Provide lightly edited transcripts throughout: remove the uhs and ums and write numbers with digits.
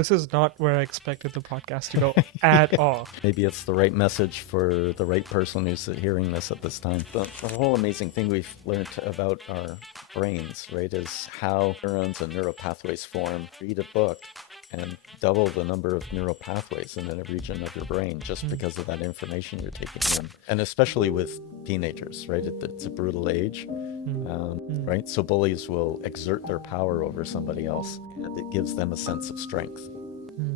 This is not where I expected the podcast to go at all. Maybe it's the right message for the right person who's hearing this at this time. The whole amazing thing we've learned about our brains, right, is how neurons and neural pathways form. Read a book and double the number of neural pathways in a region of your brain just because of that information you're taking in. And especially with teenagers, right? It's a brutal age, right? So bullies will exert their power over somebody else, and it gives them a sense of strength,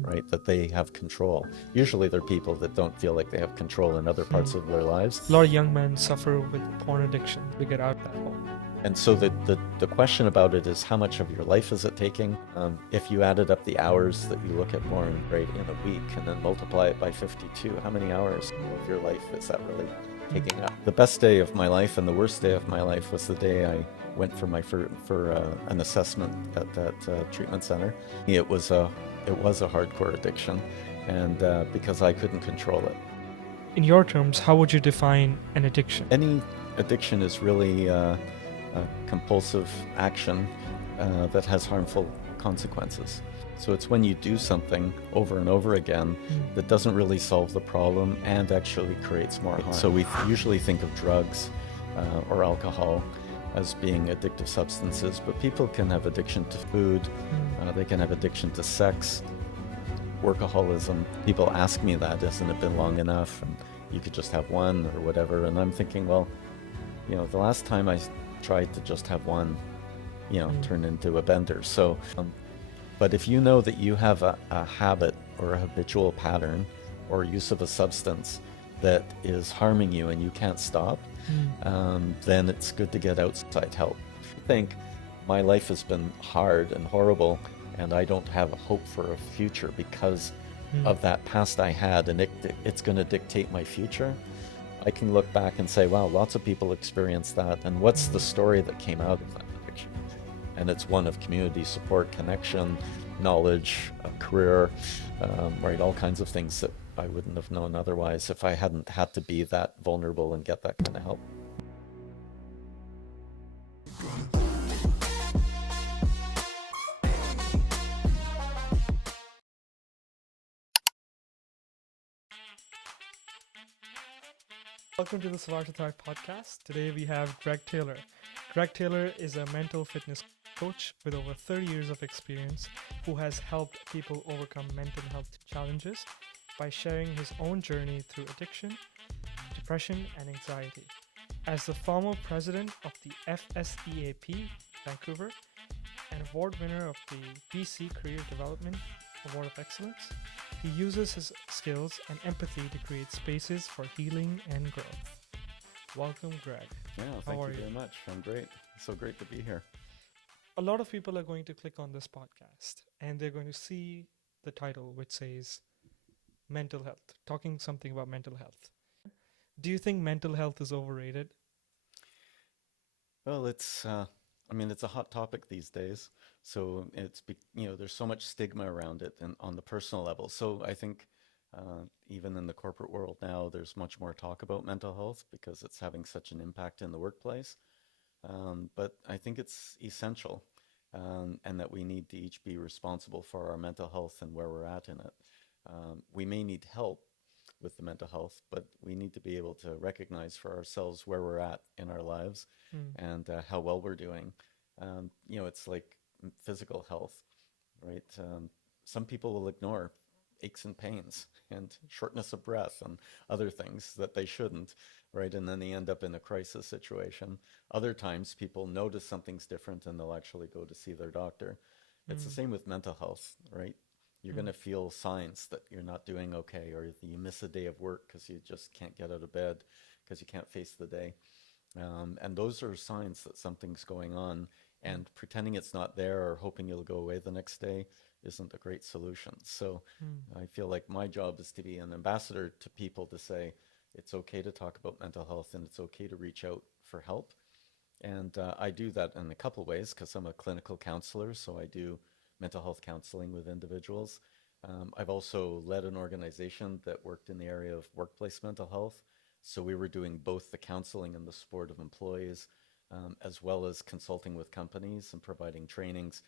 right? That they have control. Usually they're people that don't feel like they have control in other parts of their lives. A lot of young men suffer with porn addiction to get out of that hole. And so the question about it is, how much of your life is it taking? If you added up the hours that you look at porn, right, in a week and then multiply it by 52, how many hours of your life is that really taking up? The best day of my life and the worst day of my life was the day I went for an assessment at that treatment center. It was a hardcore addiction, and because I couldn't control it. In your terms, how would you define an addiction? Any addiction is really a compulsive action that has harmful consequences. So it's when you do something over and over again that doesn't really solve the problem and actually creates more harm. So we usually think of drugs or alcohol as being addictive substances, but people can have addiction to food, they can have addiction to sex, workaholism. People ask me that, hasn't it been long enough? And you could just have one or whatever. And I'm thinking, well, the last time I tried to just have one, turned into a bender. So, but if you know that you have a habit or a habitual pattern or use of a substance that is harming you and you can't stop, then it's good to get outside help. I think my life has been hard and horrible, and I don't have a hope for a future because of that past I had, and it's going to dictate my future. I can look back and say, wow, lots of people experienced that, and what's the story that came out of that addiction? And it's one of community support, connection, knowledge, a career, right, all kinds of things that I wouldn't have known otherwise if I hadn't had to be that vulnerable and get that kind of help. Welcome to the Survive to Thrive podcast. Today we have Gregg Taylor. Gregg Taylor is a mental fitness coach with over 30 years of experience who has helped people overcome mental health challenges by sharing his own journey through addiction, depression, and anxiety. As the former president of the FSEAP Vancouver, an award winner of the BC Career Development Award of Excellence, he uses his skills and empathy to create spaces for healing and growth. Welcome, Gregg. Yeah, thank you very much. I'm great. It's so great to be here. A lot of people are going to click on this podcast and they're going to see the title which says mental health, talking something about mental health. Do you think mental health is overrated? Well, it's a hot topic these days. So there's so much stigma around it and on the personal level. So I think even in the corporate world now, there's much more talk about mental health because it's having such an impact in the workplace. But I think it's essential, and that we need to each be responsible for our mental health and where we're at in it. We may need help with the mental health, but we need to be able to recognize for ourselves where we're at in our lives and how well we're doing. It's like physical health, right? Some people will ignore aches and pains and shortness of breath and other things that they shouldn't, right? And then they end up in a crisis situation. Other times people notice something's different and they'll actually go to see their doctor. It's the same with mental health, right? You're going to feel signs that you're not doing okay, or you miss a day of work because you just can't get out of bed because you can't face the day. And those are signs that something's going on, and pretending it's not there or hoping it'll go away the next day isn't a great solution. So I feel like my job is to be an ambassador to people to say it's okay to talk about mental health and it's okay to reach out for help. And I do that in a couple ways because I'm a clinical counselor, so I do mental health counseling with individuals. I've also led an organization that worked in the area of workplace mental health. So we were doing both the counseling and the support of employees, as well as consulting with companies and providing trainings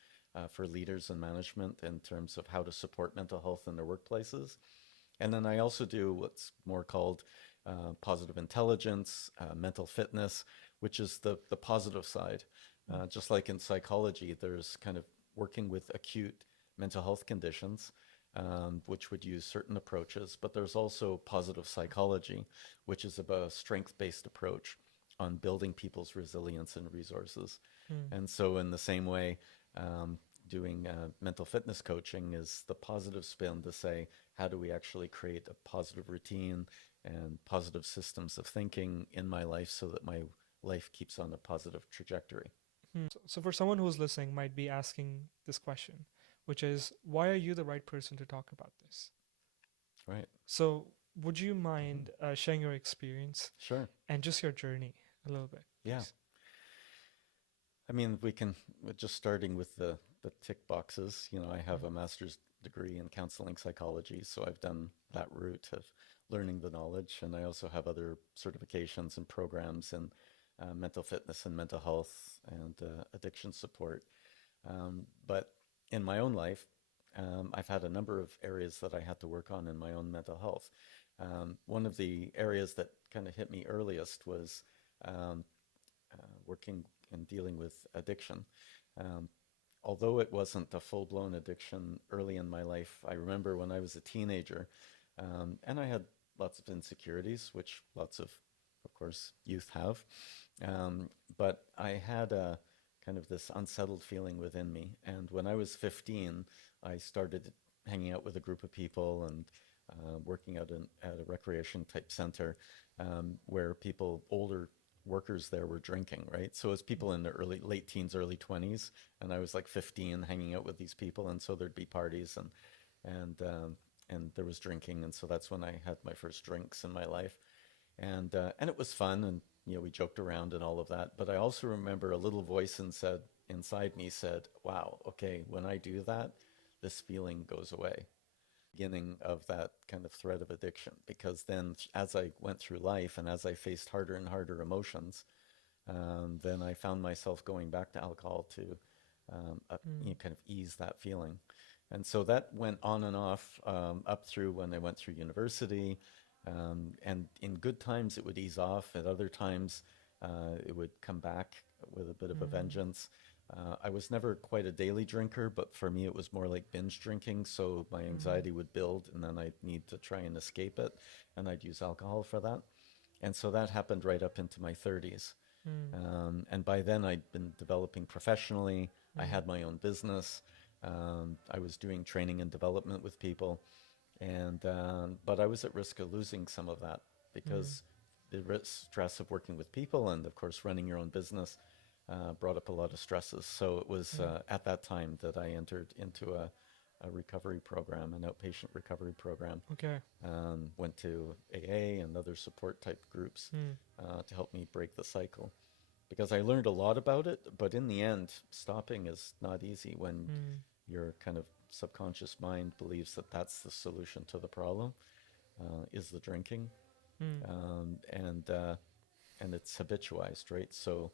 for leaders and management in terms of how to support mental health in their workplaces. And then I also do what's more called positive intelligence, mental fitness, which is the positive side. Just like in psychology, there's kind of working with acute mental health conditions, which would use certain approaches, but there's also positive psychology, which is about a strength-based approach on building people's resilience and resources. Mm. And so, in the same way, doing mental fitness coaching is the positive spin to say, how do we actually create a positive routine and positive systems of thinking in my life so that my life keeps on a positive trajectory? So for someone who's listening, might be asking this question, which is, why are you the right person to talk about this? Right. So would you Hmm. mind sharing your experience Sure. and just your journey a little bit, Yeah. please? I mean, we can, just starting with the tick boxes, I have a master's degree in counseling psychology, so I've done that route of learning the knowledge. And I also have other certifications and programs in mental fitness and mental health and addiction support. But in my own life, I've had a number of areas that I had to work on in my own mental health. One of the areas that kind of hit me earliest was um, working and dealing with addiction. Um, Although it wasn't a full-blown addiction early in my life, I remember when I was a teenager, and I had lots of insecurities, which lots of course, youth have. Um, but I had a kind of this unsettled feeling within me. And when I was 15, I started hanging out with a group of people and working out at a recreation type center where people, older workers there were drinking, right? So it's people in their late teens, early 20s, and I was like 15 hanging out with these people, and so there'd be parties and there was drinking, and so that's when I had my first drinks in my life, and it was fun, and we joked around and all of that. But I also remember a little voice inside me said, "Wow, okay, when I do that, this feeling goes away." Beginning of that kind of thread of addiction, because then as I went through life and as I faced harder and harder emotions, then I found myself going back to alcohol to Mm. kind of ease that feeling. And so that went on and off up through when I went through university. And in good times, it would ease off. At other times, it would come back with a bit of a Mm. vengeance. I was never quite a daily drinker, but for me, it was more like binge drinking. So my Mm. anxiety would build, and then I'd need to try and escape it, and I'd use alcohol for that. And so that happened right up into my 30s. Mm. And by then, I'd been developing professionally. I Mm. had my own business. I was doing training and development with people, but I was at risk of losing some of that Mm. because the stress of working with people and, of course, running your own business brought up a lot of stresses. So it was Mm. at that time that I entered into a recovery program, an outpatient recovery program. Okay. Went to AA and other support type groups Mm. to help me break the cycle. Because I learned a lot about it, but in the end, stopping is not easy when Mm. your kind of subconscious mind believes that that's the solution to the problem, is the drinking, Mm. um, and uh, and it's habitualized, right? So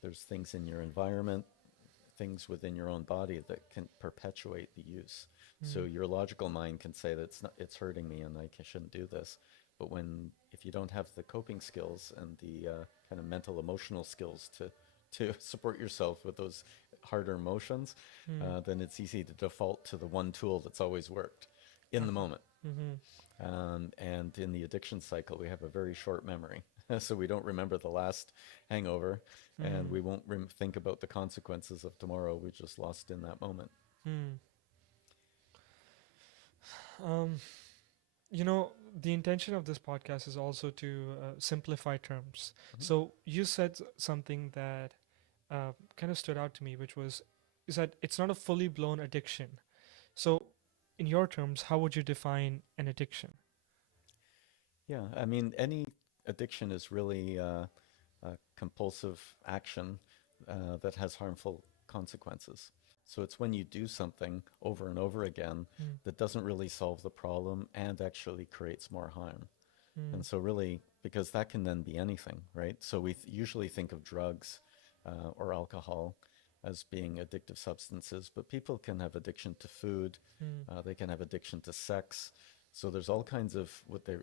there's things in your environment, things within your own body that can perpetuate the use. So Mm. your logical mind can say that it's hurting me and shouldn't do this. But if you don't have the coping skills and the kind of mental emotional skills to support yourself with those harder emotions, Mm. then it's easy to default to the one tool that's always worked in the Okay. moment. Mm-hmm. And in the addiction cycle, we have a very short memory. So we don't remember the last hangover, and Mm. we won't think about the consequences of tomorrow. We just lost in that moment. Mm. Um, you know, the intention of this podcast is also to simplify terms. Mhm. So you said something that kind of stood out to me, which was, is that it's not a fully blown addiction. So, in your terms, how would you define an addiction? Yeah, I mean, any addiction is really a compulsive action that has harmful consequences. So it's when you do something over and over again Mm. that doesn't really solve the problem and actually creates more harm. Mm. And so, really, because that can then be anything, right? So, we usually think of drugs or alcohol as being addictive substances, but people can have addiction to food. Mm. They can have addiction to sex. So there's all kinds of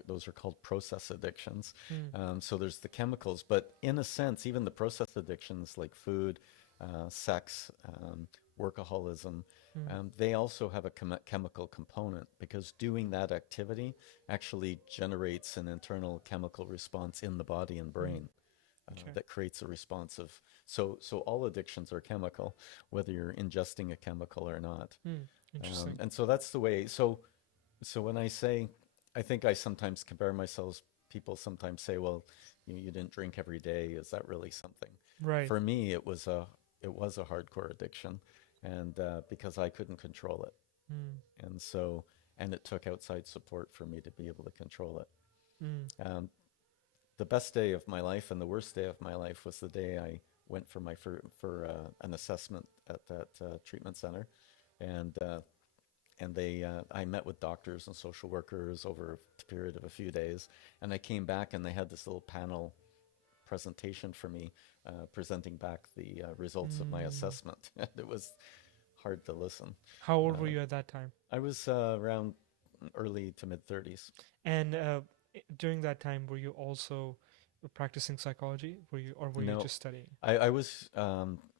those are called process addictions. Mm. So there's the chemicals, but in a sense, even the process addictions like food, sex, workaholism, Mm. they also have a chemical component because doing that activity actually generates an internal chemical response in the body and Mm. brain Okay. that creates a response of. So all addictions are chemical, whether you're ingesting a chemical or not. Mm. Interesting. And so that's the way. So when I say, I think I sometimes compare myself. People sometimes say, "Well, you didn't drink every day. Is that really something?" Right. For me, it was a hardcore addiction, and because I couldn't control it, Mm. and so and it took outside support for me to be able to control it. Mm. The best day of my life and the worst day of my life was the day I went for my for an assessment at that treatment center, and I met with doctors and social workers over a period of a few days, and I came back and they had this little panel presentation for me, presenting back the results of my Mm. assessment. And it was hard to listen. How old were Uh, you at that time? I was around early to mid 30s. And during that time, were you also practicing psychology? Or were you No, just studying? I was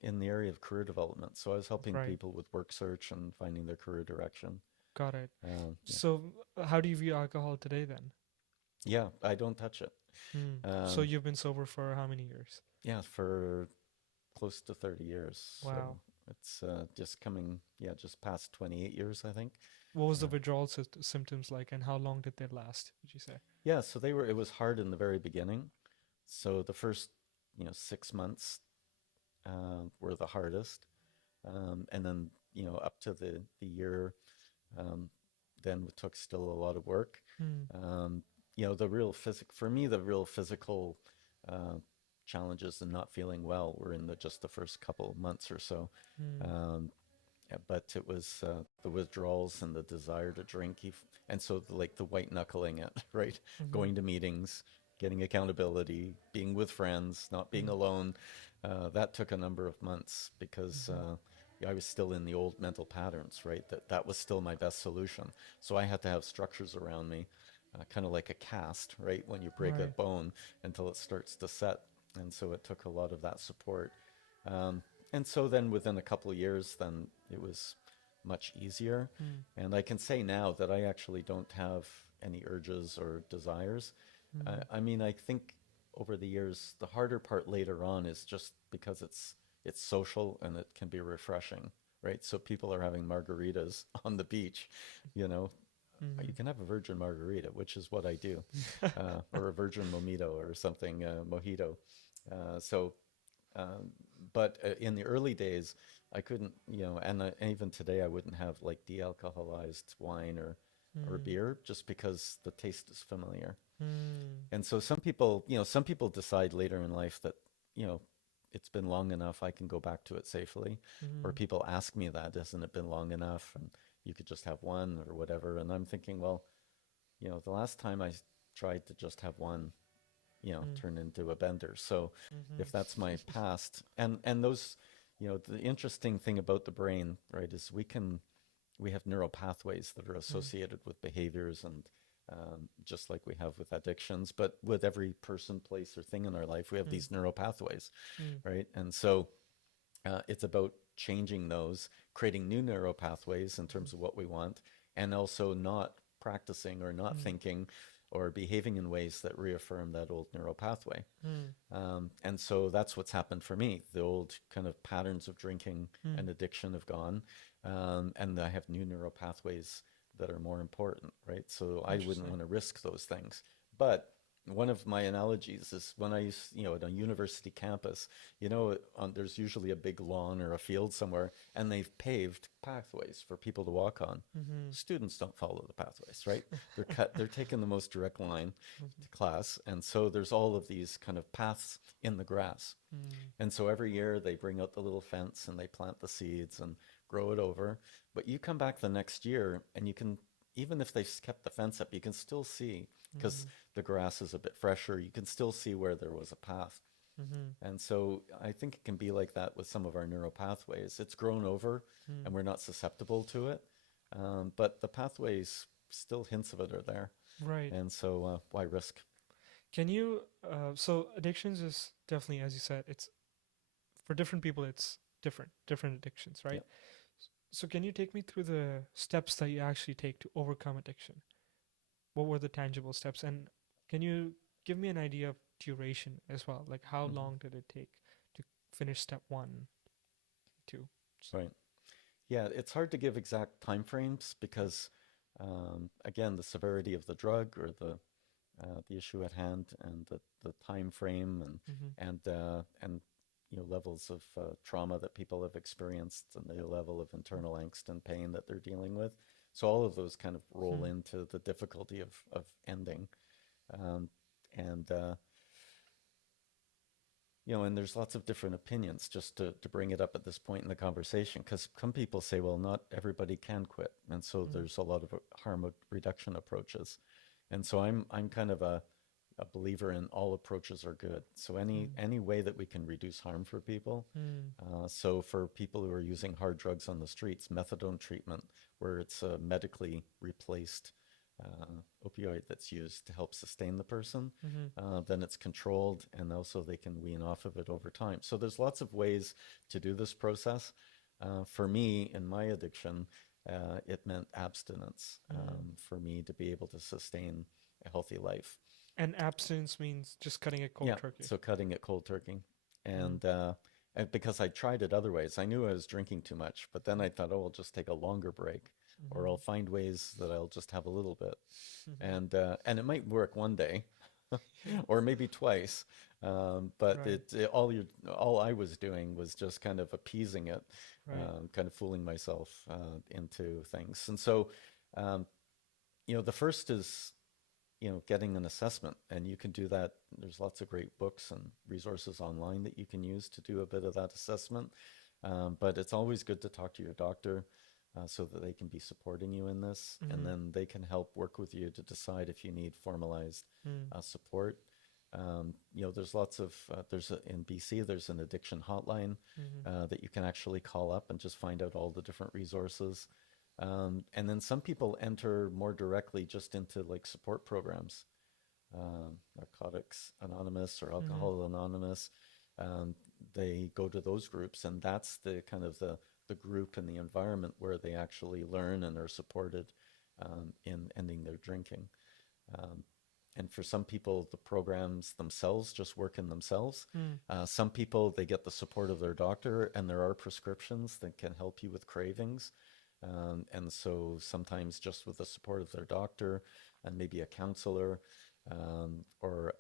in the area of career development, so I was helping Right. people with work search and finding their career direction. Got it. Yeah, So, how do you view alcohol today then? yeah, I don't touch it. Hmm. So Um, you've been sober for how many years? yeah, for close to 30 years. Wow. So it's just coming, yeah, just past 28 years, I think. What was the Uh, withdrawal symptoms like, and how long did they last, would you say? yeah, so it was hard in the very beginning. So the first, 6 months were the hardest. And then, up to the year, um, then it took still a lot of work. Hmm. Um, for me, the real physical uh, challenges and not feeling well were in just the first couple of months or so. Hmm. Um, but it was the withdrawals and the desire to drink, and so like the white knuckling it, right? Mm-hmm. Going to meetings, getting accountability, being with friends, not being Hmm. alone. That took a number of months because Mm-hmm. yeah, I was still in the old mental patterns, right? That was still my best solution. So I had to have structures around me, kind of like a cast, right? When you break a Right. bone until it starts to set. And so it took a lot of that support. Um, and so then within a couple of years, then it was much easier. Hmm. And I can say now that I actually don't have any urges or desires. Hmm. I mean, I think over the years, the harder part later on is just because it's social and it can be refreshing, right? So people are having margaritas on the beach, you know. You Hmm. can have a virgin margarita, which is what I do, or a virgin mojito or something, mojito. So um, but in the early days, I couldn't, and even today, I wouldn't have like de-alcoholized wine or Hmm. beer just because the taste is familiar. Hmm. And so some people decide later in life that, you know, it's been long enough, I can go back to it safely. Or Hmm. people ask me that, hasn't it been long enough? And you could just have one or whatever. And I'm thinking, well, the last time I tried to just have one, Hmm. turn into a bender. So Hmm. if that's my past, and those, the interesting thing about the brain, right, is we have neural pathways that are Hmm. associated with behaviors and just like we have with addictions, but with every person, place, or thing in our life, we have Hmm. these neural pathways, Hmm. right? And so it's about changing those, creating new neural pathways in terms of what we want, and also not practicing or not Hmm. thinking or behaving in ways that reaffirm that old neural pathway. Hmm. And so that's what's happened for me. The old kind of patterns of drinking Hmm. and addiction have gone, and I have new neural pathways that are more important, right? So I wouldn't Interesting. want to risk those things. But one of my analogies is when I used, at a university campus, there's usually a big lawn or a field somewhere, and they've paved pathways for people to walk on. Hmm. Students don't follow the pathways, right? They're taking the most direct line to class, and so there's all of these kind of paths in the grass. Hmm. And so every year they bring out the little fence and they plant the seeds and grow it over. But you come back the next year and you can, even if they've kept the fence up, you can still see, because Hmm. the grass is a bit fresher, you can still see where there was a path. Mm-hmm. And so I think it can be like that with some of our neural pathways. It's grown over and Mm. we're not susceptible to it. But the pathways, still hints of it are there. Right. And so why risk? Can you, so addictions is definitely, as you said, it's for different people, it's different addictions, right? Yeah. So can you take me through the steps that you actually take to overcome addiction? What were the tangible steps? And can you give me an idea of duration as well? Like how Hmm. long did it take to finish step one, two? Right. Yeah, it's hard to give exact time frames because, again, the severity of the drug or the issue at hand and the time frame Mm-hmm. and levels of trauma that people have experienced and the level of internal angst and pain that they're dealing with. So all of those kind of roll Hmm. into the difficulty of ending. Um, and and there's lots of different opinions just to bring it up at this point in the conversation, because some people say, well, not everybody can quit. And so Mm. there's a lot of harm reduction approaches. And so I'm kind of a believer in all approaches are good. So Mm. any way that we can reduce harm for people. Mm. So for people who are using hard drugs on the streets, methadone treatment, where it's a medically replaced opioid that's used to help sustain the person, Mm-hmm. then it's controlled, and also they can wean off of it over time. So there's lots of ways to do this process. For me, in my addiction, it meant abstinence Mm. for me to be able to sustain a healthy life. And abstinence means just cutting it cold Yeah, turkey. so cutting it cold turkey. Mm. And because I tried it other ways, I knew I was drinking too much, but then Mm. I thought, oh, I'll just take a longer break, or Mm-hmm. I'll find ways that I'll just have a little bit. Mm-hmm. And it might work one day, Yeah. or maybe twice. But Right. all I was doing was just kind of appeasing it, Right. kind of fooling myself into things. And so, um, the first is getting an assessment, and you can do that. There's lots of great books and resources online that you can use to do a bit of that assessment. But it's always good to talk to your doctor so that they can be supporting you in this, and Mm-hmm. then they can help work with you to decide if you need formalized Mm. support. There's lots of in BC there's an addiction hotline Mm-hmm. that you can actually call up and just find out all the different resources. And then some people enter more directly just into like support programs, Narcotics Anonymous or Mm-hmm. Alcohol Anonymous. Um, they go to those groups, and that's the kind of the group and the environment where they actually learn and are supported in ending their drinking. Um, and for some people, the programs themselves just work in themselves. Mm. Some people, they get the support of their doctor, and there are prescriptions that can help you with cravings. And so sometimes just with the support of their doctor and maybe a counselor or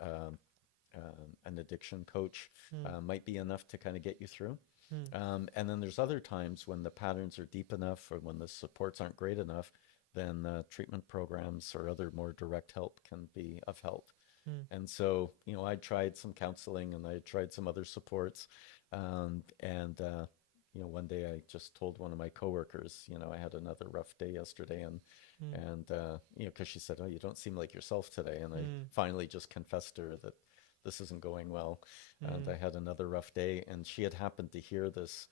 an addiction coach Mm. might be enough to kind of get you through. Mm. And then there's other times when the patterns are deep enough or when the supports aren't great enough, then treatment programs or other more direct help can be of help. Mm. And so, I tried some counseling and I tried some other supports. And one day I just told one of my coworkers, I had another rough day yesterday, Mm. because she said, "Oh, you don't seem like yourself today," and I Mm. finally just confessed to her that this isn't going well, and I Mm. had another rough day, and she had happened to hear this,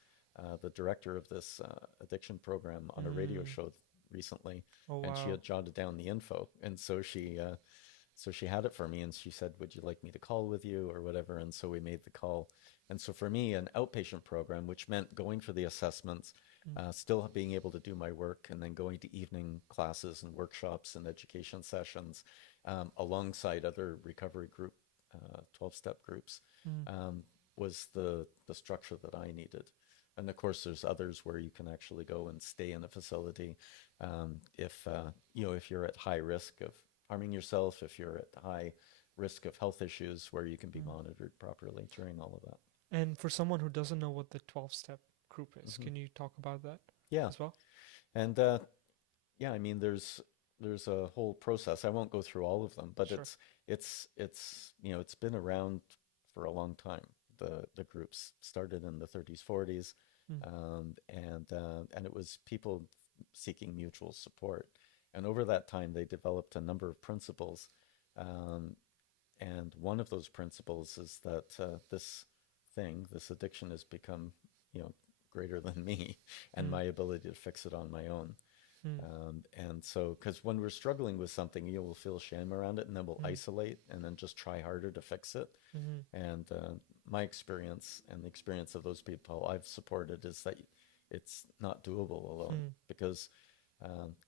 the director of this addiction program on a radio Mm. show recently, Oh and she wow. had jotted down the info, and so she had it for me, and she said, "Would you like me to call with you or whatever?" And so we made the call. And so for me, an outpatient program, which meant going for the assessments, Mm. still being able to do my work, and then going to evening classes and workshops and education sessions alongside other recovery group, 12-step groups, Mm. um, was the structure that I needed. And of course, there's others where you can actually go and stay in a facility if you're at high risk of harming yourself, if you're at high risk of health issues, where you can be Mm. monitored properly during all of that. And for someone who doesn't know what the 12-step group is, Hmm. can you talk about that Yeah, as well? and yeah, I mean, there's a whole process. I won't go through all of them, but Sure. it's been around for a long time. The groups started in the 30s, 40s, Mm. and it was people seeking mutual support. And over that time, they developed a number of principles, um, And one of those principles is that this addiction has become, you know, greater than me and Mm. my ability to fix it on my own. Mm. And so, because when we're struggling with something, you will feel shame around it, and then we'll Mm. isolate and then just try harder to fix it. Mm. And my experience and the experience of those people I've supported is that it's not doable alone Mm. because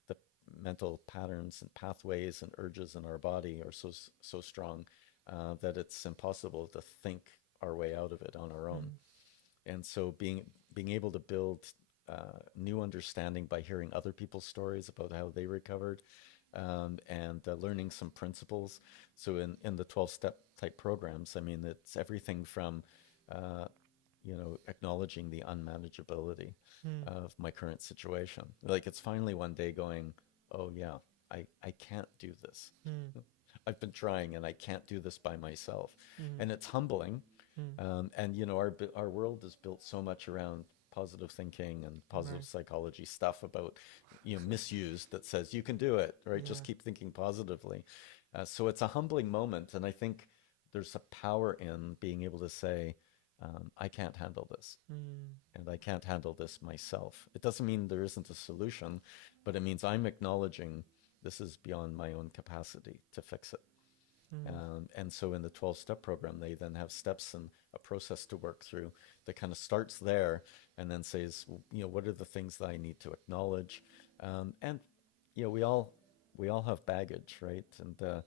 the mental patterns and pathways and urges in our body are so strong that it's impossible to think our way out of it on our own. Mm. And so being able to build new understanding by hearing other people's stories about how they recovered, and learning some principles. So in the 12-step type programs, I mean, it's everything from uh, acknowledging the unmanageability Mm. of my current situation. Like it's finally one day going, oh yeah, I can't do this. Mm. I've been trying and I can't do this by myself. Mm. And it's humbling. Mm. And our world is built so much around positive thinking and positive Right. psychology stuff about, misused, that says you can do it, right? Just Yeah. keep thinking positively. So it's a humbling moment, and I think there's a power in being able to say, I can't handle this, Mm. and I can't handle this myself. It doesn't mean there isn't a solution, but it means I'm acknowledging this is beyond my own capacity to fix it. Mm. And so in the 12-step program, they then have steps and a process to work through that kind of starts there and then says, what are the things that I need to acknowledge? And, we all have baggage, right? And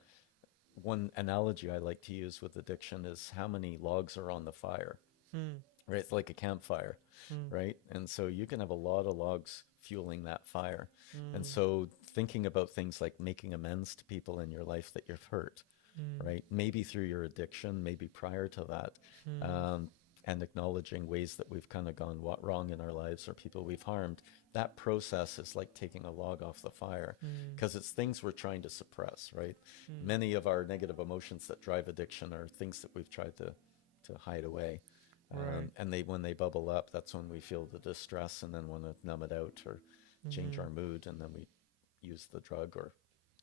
one analogy I like to use with addiction is how many logs are on the fire, Mm. right? It's like a campfire, Mm. right? And so you can have a lot of logs fueling that fire. And Mm. so thinking about things like making amends to people in your life that you've hurt, Mm. right? Maybe through your addiction, maybe prior to that, Mm. um, and acknowledging ways that we've kind of gone wrong in our lives or people we've harmed. That process is like taking a log off the fire Mm. because it's things we're trying to suppress, right? Mm. Many of our negative emotions that drive addiction are things that we've tried to hide away. Right. And when they bubble up, that's when we feel the distress and then want to numb it out or change Mm. our mood, and then we use the drug or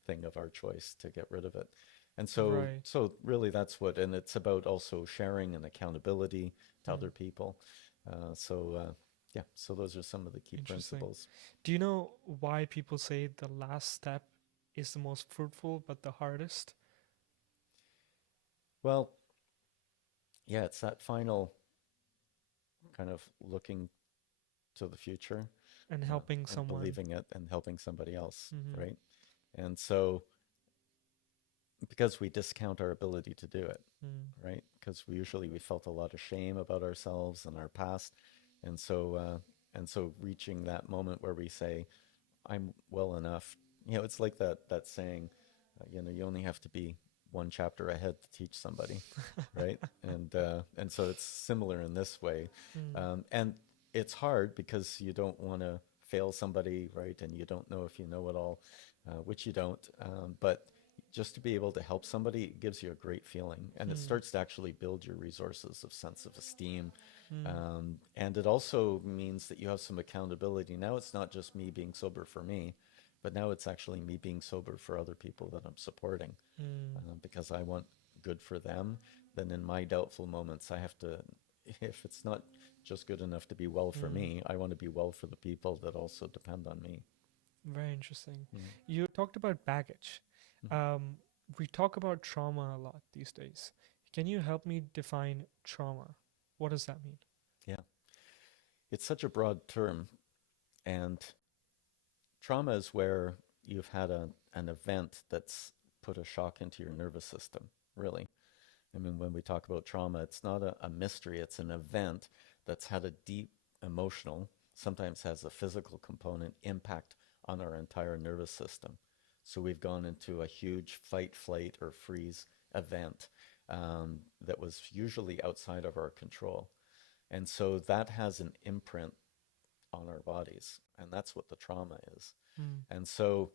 thing of our choice to get rid of it. And Right. so really and it's about also sharing and accountability to Mm. other people. Yeah, so those are some of the key Interesting. principles. Do you know why people say the last step is the most fruitful but the hardest? Well, yeah, it's that final kind of looking to the future, And helping and someone. believing it and helping somebody else, Mm-hmm. right? And so because we discount our ability to do it, Mm. right? Because we felt a lot of shame about ourselves and our past, and so reaching that moment where we say, "I'm well enough." It's like that saying, you only have to be one chapter ahead to teach somebody, right? And so it's similar in this way, Mm. and it's hard because you don't want to fail somebody, right? And you don't know if you know it all, which you don't, but just to be able to help somebody gives you a great feeling, and it Mm. starts to actually build your resources of sense of esteem. Mm. And it also means that you have some accountability. Now it's not just me being sober for me, but now it's actually me being sober for other people that I'm supporting, Mm. because I want good for them. Then in my doubtful moments, I have to, if it's not just good enough to be well for Mm. me, I want to be well for the people that also depend on me. Very interesting. Mm. You talked about baggage. Mhm. Um, we talk about trauma a lot these days. Can you help me define trauma? What does that mean? Yeah, it's such a broad term, and trauma is where you've had an event that's put a shock into your nervous system, really. I mean, when we talk about trauma, it's not a mystery, it's an event that's had a deep emotional, sometimes has a physical component impact on our entire nervous system. So we've gone into a huge fight, flight, or freeze event that was usually outside of our control. And so that has an imprint on our bodies, and that's what the trauma is. Mm. And so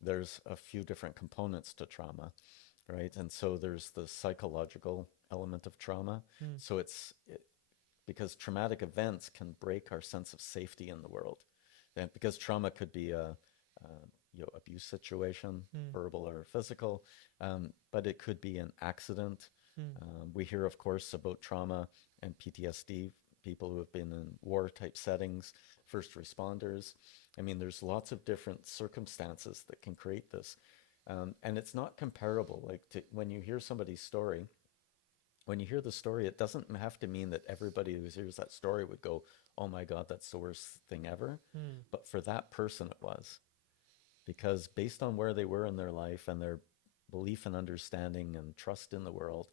there's a few different components to trauma, right? And so there's the psychological element of trauma. Mm. So because traumatic events can break our sense of safety in the world. And because trauma could be abuse situation, Mm. verbal or physical, but it could be an accident. Mm. We hear, of course, about trauma and PTSD, people who have been in war type settings, first responders. I mean, there's lots of different circumstances that can create this. And it's not comparable. Like when you hear somebody's story, when you hear the story, it doesn't have to mean that everybody who hears that story would go, oh my God, that's the worst thing ever. Mm. But for that person, it was. Because based on where they were in their life and their belief and understanding and trust in the world,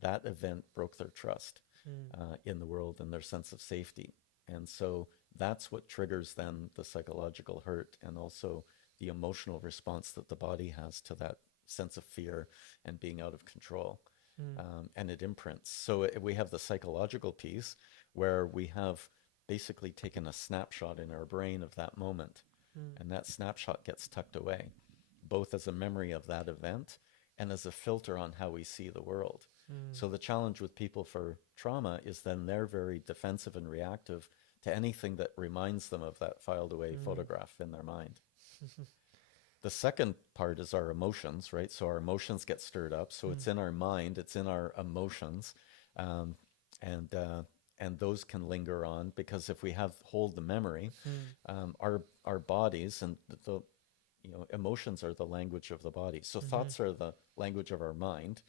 that event broke their trust Mm. in the world and their sense of safety. And so that's what triggers then the psychological hurt and also the emotional response that the body has to that sense of fear and being out of control. Mm. And it imprints. So we have the psychological piece where we have basically taken a snapshot in our brain of that moment. Mm. And that snapshot gets tucked away, both as a memory of that event and as a filter on how we see the world. Mm. So the challenge with people for trauma is then they're very defensive and reactive to anything that reminds them of that filed away Mm. photograph in their mind. The second part is our emotions, right? So our emotions get stirred up. So it's Mm. in our mind, it's in our emotions, um, and and those can linger on because if we have hold the memory, Mm. our bodies and the emotions are the language of the body. So Mhm. thoughts are the language of our mind,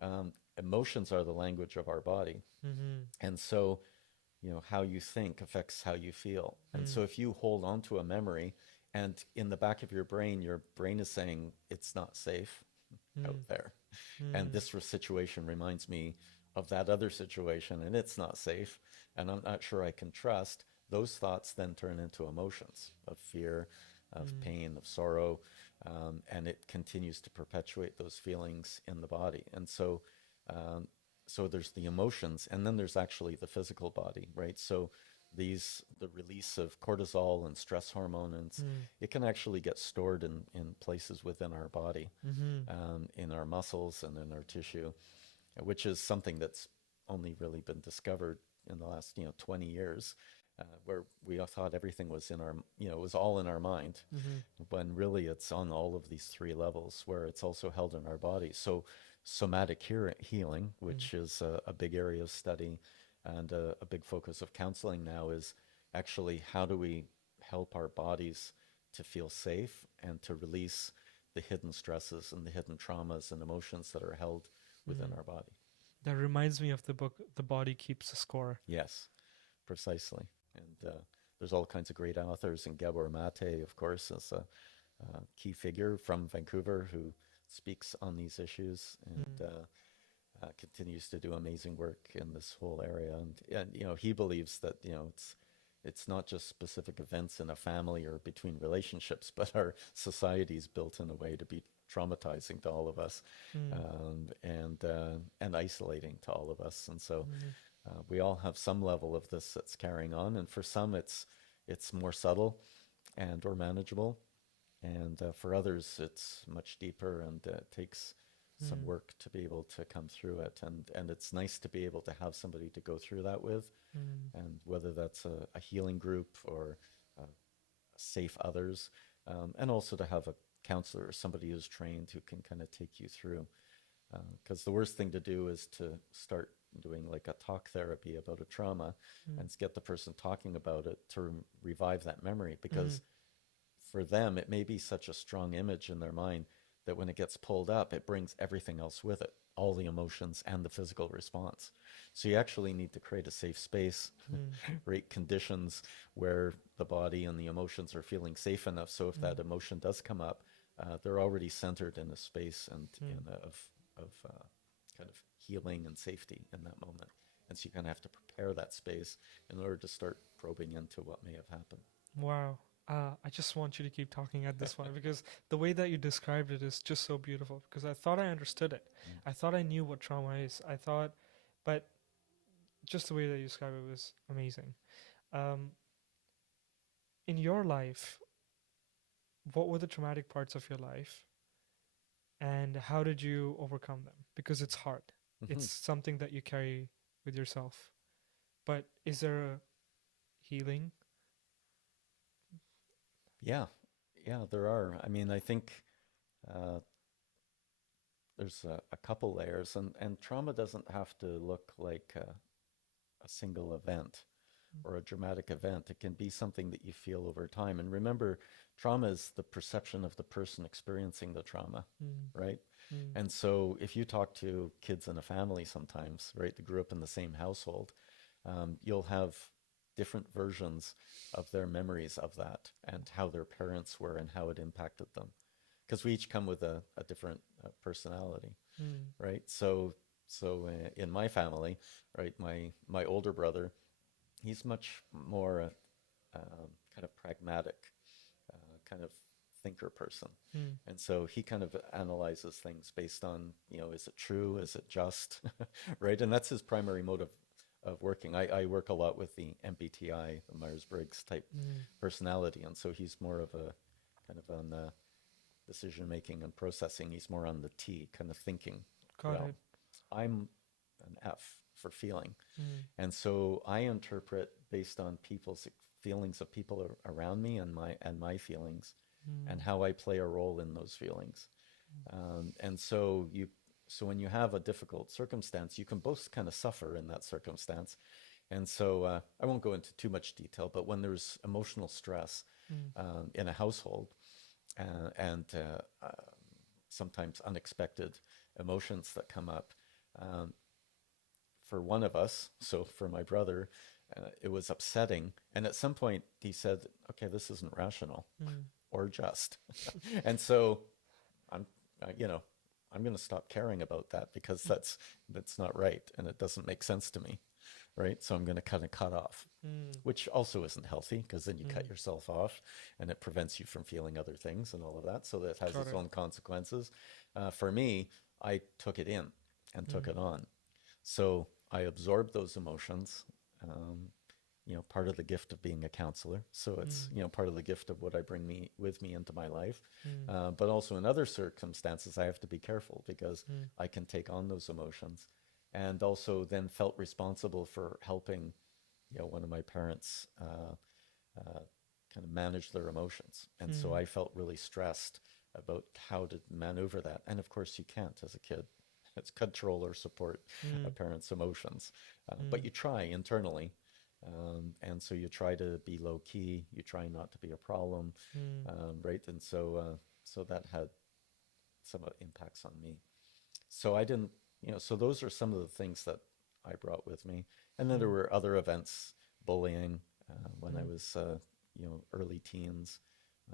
Mm. emotions are the language of our body, Mhm. and so how you think affects how you feel. And Mm. so if you hold on to a memory and in the back of your brain is saying it's not safe out Mm. there. And Mm. this situation reminds me of that other situation and it's not safe and I'm not sure I can trust. Those thoughts then turn into emotions of fear, of Mm. pain, of sorrow, and it continues to perpetuate those feelings in the body. And um, so there's the emotions, and then there's actually the physical body, right? So the release of cortisol and stress hormones, Mm. it can actually get stored in places within our body, Mhm. in our muscles and in our tissue, which is something that's only really been discovered in the last 20 years, where we all thought everything was in our it was all in our mind, Mhm. when really it's on all of these three levels where it's also held in our body. So somatic healing, Mm. which is a big area of study and a big focus of counseling now, is actually how do we help our bodies to feel safe and to release the hidden stresses and the hidden traumas and emotions that are held within Mm. our body. That reminds me of the book The Body Keeps a Score. Yes, precisely. And there's all kinds of great authors, and Gabor Mate, of course, is a key figure from Vancouver who speaks on these issues Mm. and continues to do amazing work in this whole area. And he believes that it's not just specific events in a family or between relationships, but our society is built in a way to be traumatizing to all of us, Mm. and isolating to all of us. And so Mhm. we all have some level of this that's carrying on, and for some it's more subtle and or manageable, and for others it's much deeper and takes some Mm. work to be able to come through it. And it's nice to be able to have somebody to go through that with, Mm. and whether that's a healing group or safe others, and also to have a counselor or somebody who's trained who can kind of take you through. Because the worst thing to do is to start doing like a talk therapy about a trauma Mm. and get the person talking about it to revive that memory. Mhm. Because for them, it may be such a strong image in their mind that when it gets pulled up, it brings everything else with it, all the emotions and the physical response. So you actually need to create a safe space, Mm. create conditions where the body and the emotions are feeling safe enough. So if Mm. that emotion does come up, they're already centered in a space and Mm. of kind of healing and safety in that moment. And so you kind of have to prepare that space in order to start probing into what may have happened. Wow. I just want you to keep talking at this one because the way that you described it is just so beautiful because I thought I understood it. Mm. I thought I knew what trauma is. I thought, but just the way that you described it was amazing. Um, in your life, what were the traumatic parts of your life and how did you overcome them? Because it's hard. Mm-hmm. It's something that you carry with yourself. But is there a healing? Yeah, Yeah, there are. I mean, I think uh, there's a couple layers, and trauma doesn't have to look like a single event or a dramatic event. It can be something that you feel over time. And remember, trauma is the perception of the person experiencing the trauma, Mm, right? mm, And so if you talk to kids in a family sometimes, right, that grew up in the same household, you'll have different versions of their memories of that and how their parents were and how it impacted them. Because we each come with a different personality, mm, right? So in my family, right, my older brother, he's much more kind of pragmatic, kind of thinker person. mm, And so he kind of analyzes things based on, is it true? Is it just? Right? And that's his primary mode of working. I work a lot with the MBTI, the Myers-Briggs type mm. personality. And so he's more of a kind of on the decision making and processing. He's more on the T, kind of thinking Got realm. it. I'm an F for feeling. Mm, And so I interpret based on people's feelings of people around me and my feelings and mm, how I play a role in those feelings. And so when you have a difficult circumstance, you can both kind of suffer in that circumstance. And so I won't go into too much detail, but when there's emotional stress mm, in a household and sometimes unexpected emotions that come up, um, for one of us, so for my brother, it was upsetting. And at some point, he said, "Okay, this isn't rational mm, or just." And so I'm, uh, you know, I'm going to stop caring about that because that's not right, and it doesn't make sense to me, right? So I'm going to kind of cut off, mm, which also isn't healthy because then you cut mm. yourself off, and it prevents you from feeling other things and all of that. So that has Got its it. own consequences. For me, I took it in and took Mm, it on. So I absorbed those emotions. Um, part of the gift of being a counselor. So it's, mm, part of the gift of what I bring me with me into my life. mm, But also in other circumstances, I have to be careful because mm, I can take on those emotions. And also then felt responsible for helping, one of my parents uh, kind of manage their emotions. And so mm, I felt really stressed about how to maneuver that. And of course, you can't as a kid. It's control or support a mm, parent's emotions. But mm, you try internally. And so you try to be low key, you try not to be a problem, mm, right? And so that had some impacts on me. So I didn't, so those are some of the things that I brought with me. And then there mm, were other events, bullying, when I mm. was, early teens,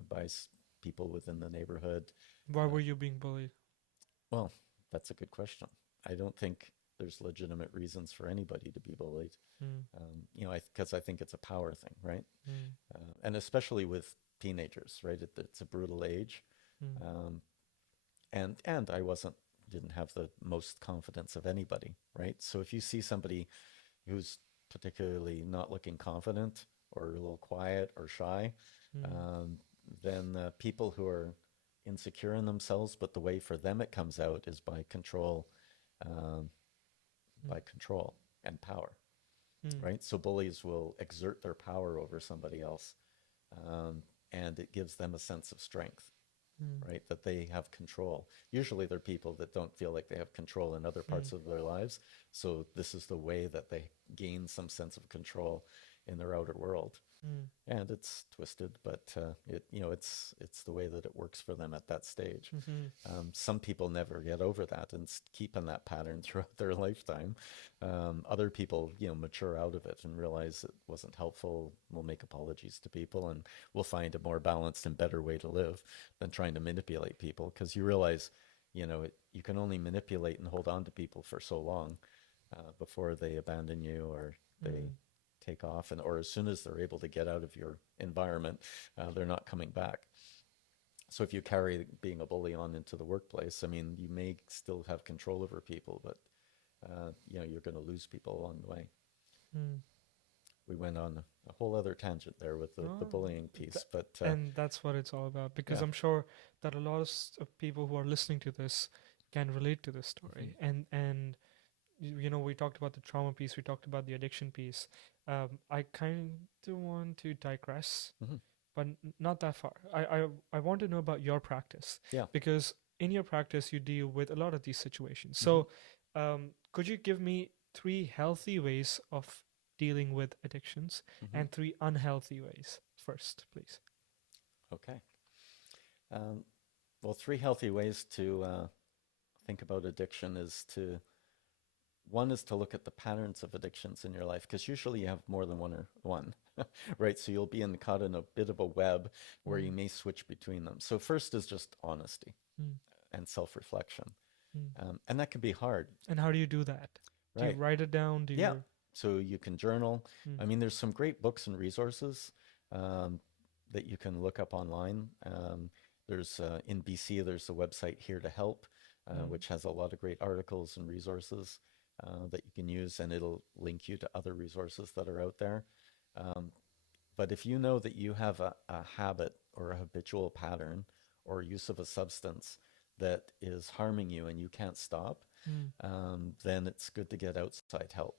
by people within the neighborhood. Why Uh, were you being bullied? well, that's a good question. I don't think there's legitimate reasons for anybody to be bullied. Mm, Because I think it's a power thing, right? mm, And especially with teenagers, right? It's a brutal age, mm, um, and I didn't have the most confidence of anybody, right? So if you see somebody who's particularly not looking confident or a little quiet or shy, mm, um, then people who are insecure in themselves, but the way for them it comes out is um, mm, by control and power, mm, right? So bullies will exert their power over somebody else, um, and it gives them a sense of strength, mm, right? That they have control. Usually they're people that don't feel like they have control in other mm, parts of their lives. So this is the way that they gain some sense of control in their outer world. mm, And it's twisted, but it's the way that it works for them at that stage. mhm, Some people never get over that and keep in that pattern throughout their lifetime. Other people, mature out of it and realize it wasn't helpful. Will make apologies to people and will find a more balanced and better way to live than trying to manipulate people. Because you realize, you can only manipulate and hold on to people for so long before they abandon you or they mm. take off, and or as soon as they're able to get out of your environment, they're not coming back. So if you carry being a bully on into the workplace, I mean, you may still have control over people, but you're going to lose people along the way. Mm. We went on a whole other tangent there with the No, bullying th- piece, but and that's what it's all about because yeah. I'm sure that a lot of people who are listening to this can relate to this Hmm. story. And we talked about the trauma piece, we talked about the addiction piece. I kind of want to digress Hmm. but not that far. I want to know about your practice, Yeah. because in your practice you deal with a lot of these situations. Hmm. So, could you give me three healthy ways of dealing with addictions Hmm. and three unhealthy ways first, please? Okay. Um, well, three healthy ways to think about addiction is to one is to look at the patterns of addictions in your life, because usually you have more than one, right? So you'll be caught in a bit of a web where you Mm, may switch between them. So first is just honesty mm, and self-reflection, mm. and that can be hard, And how do you do that? Do you right? write it down? Do Yeah. you? So you can journal. Mm, I mean, there's some great books and resources um, that you can look up online. There's in BC, there's the website Here to Help, mm, which has a lot of great articles and resources that you can use, and it'll link you to other resources that are out there. Um, but if you know that you have a habit or a habitual pattern or use of a substance that is harming you and you can't stop, mm, then it's good to get outside help.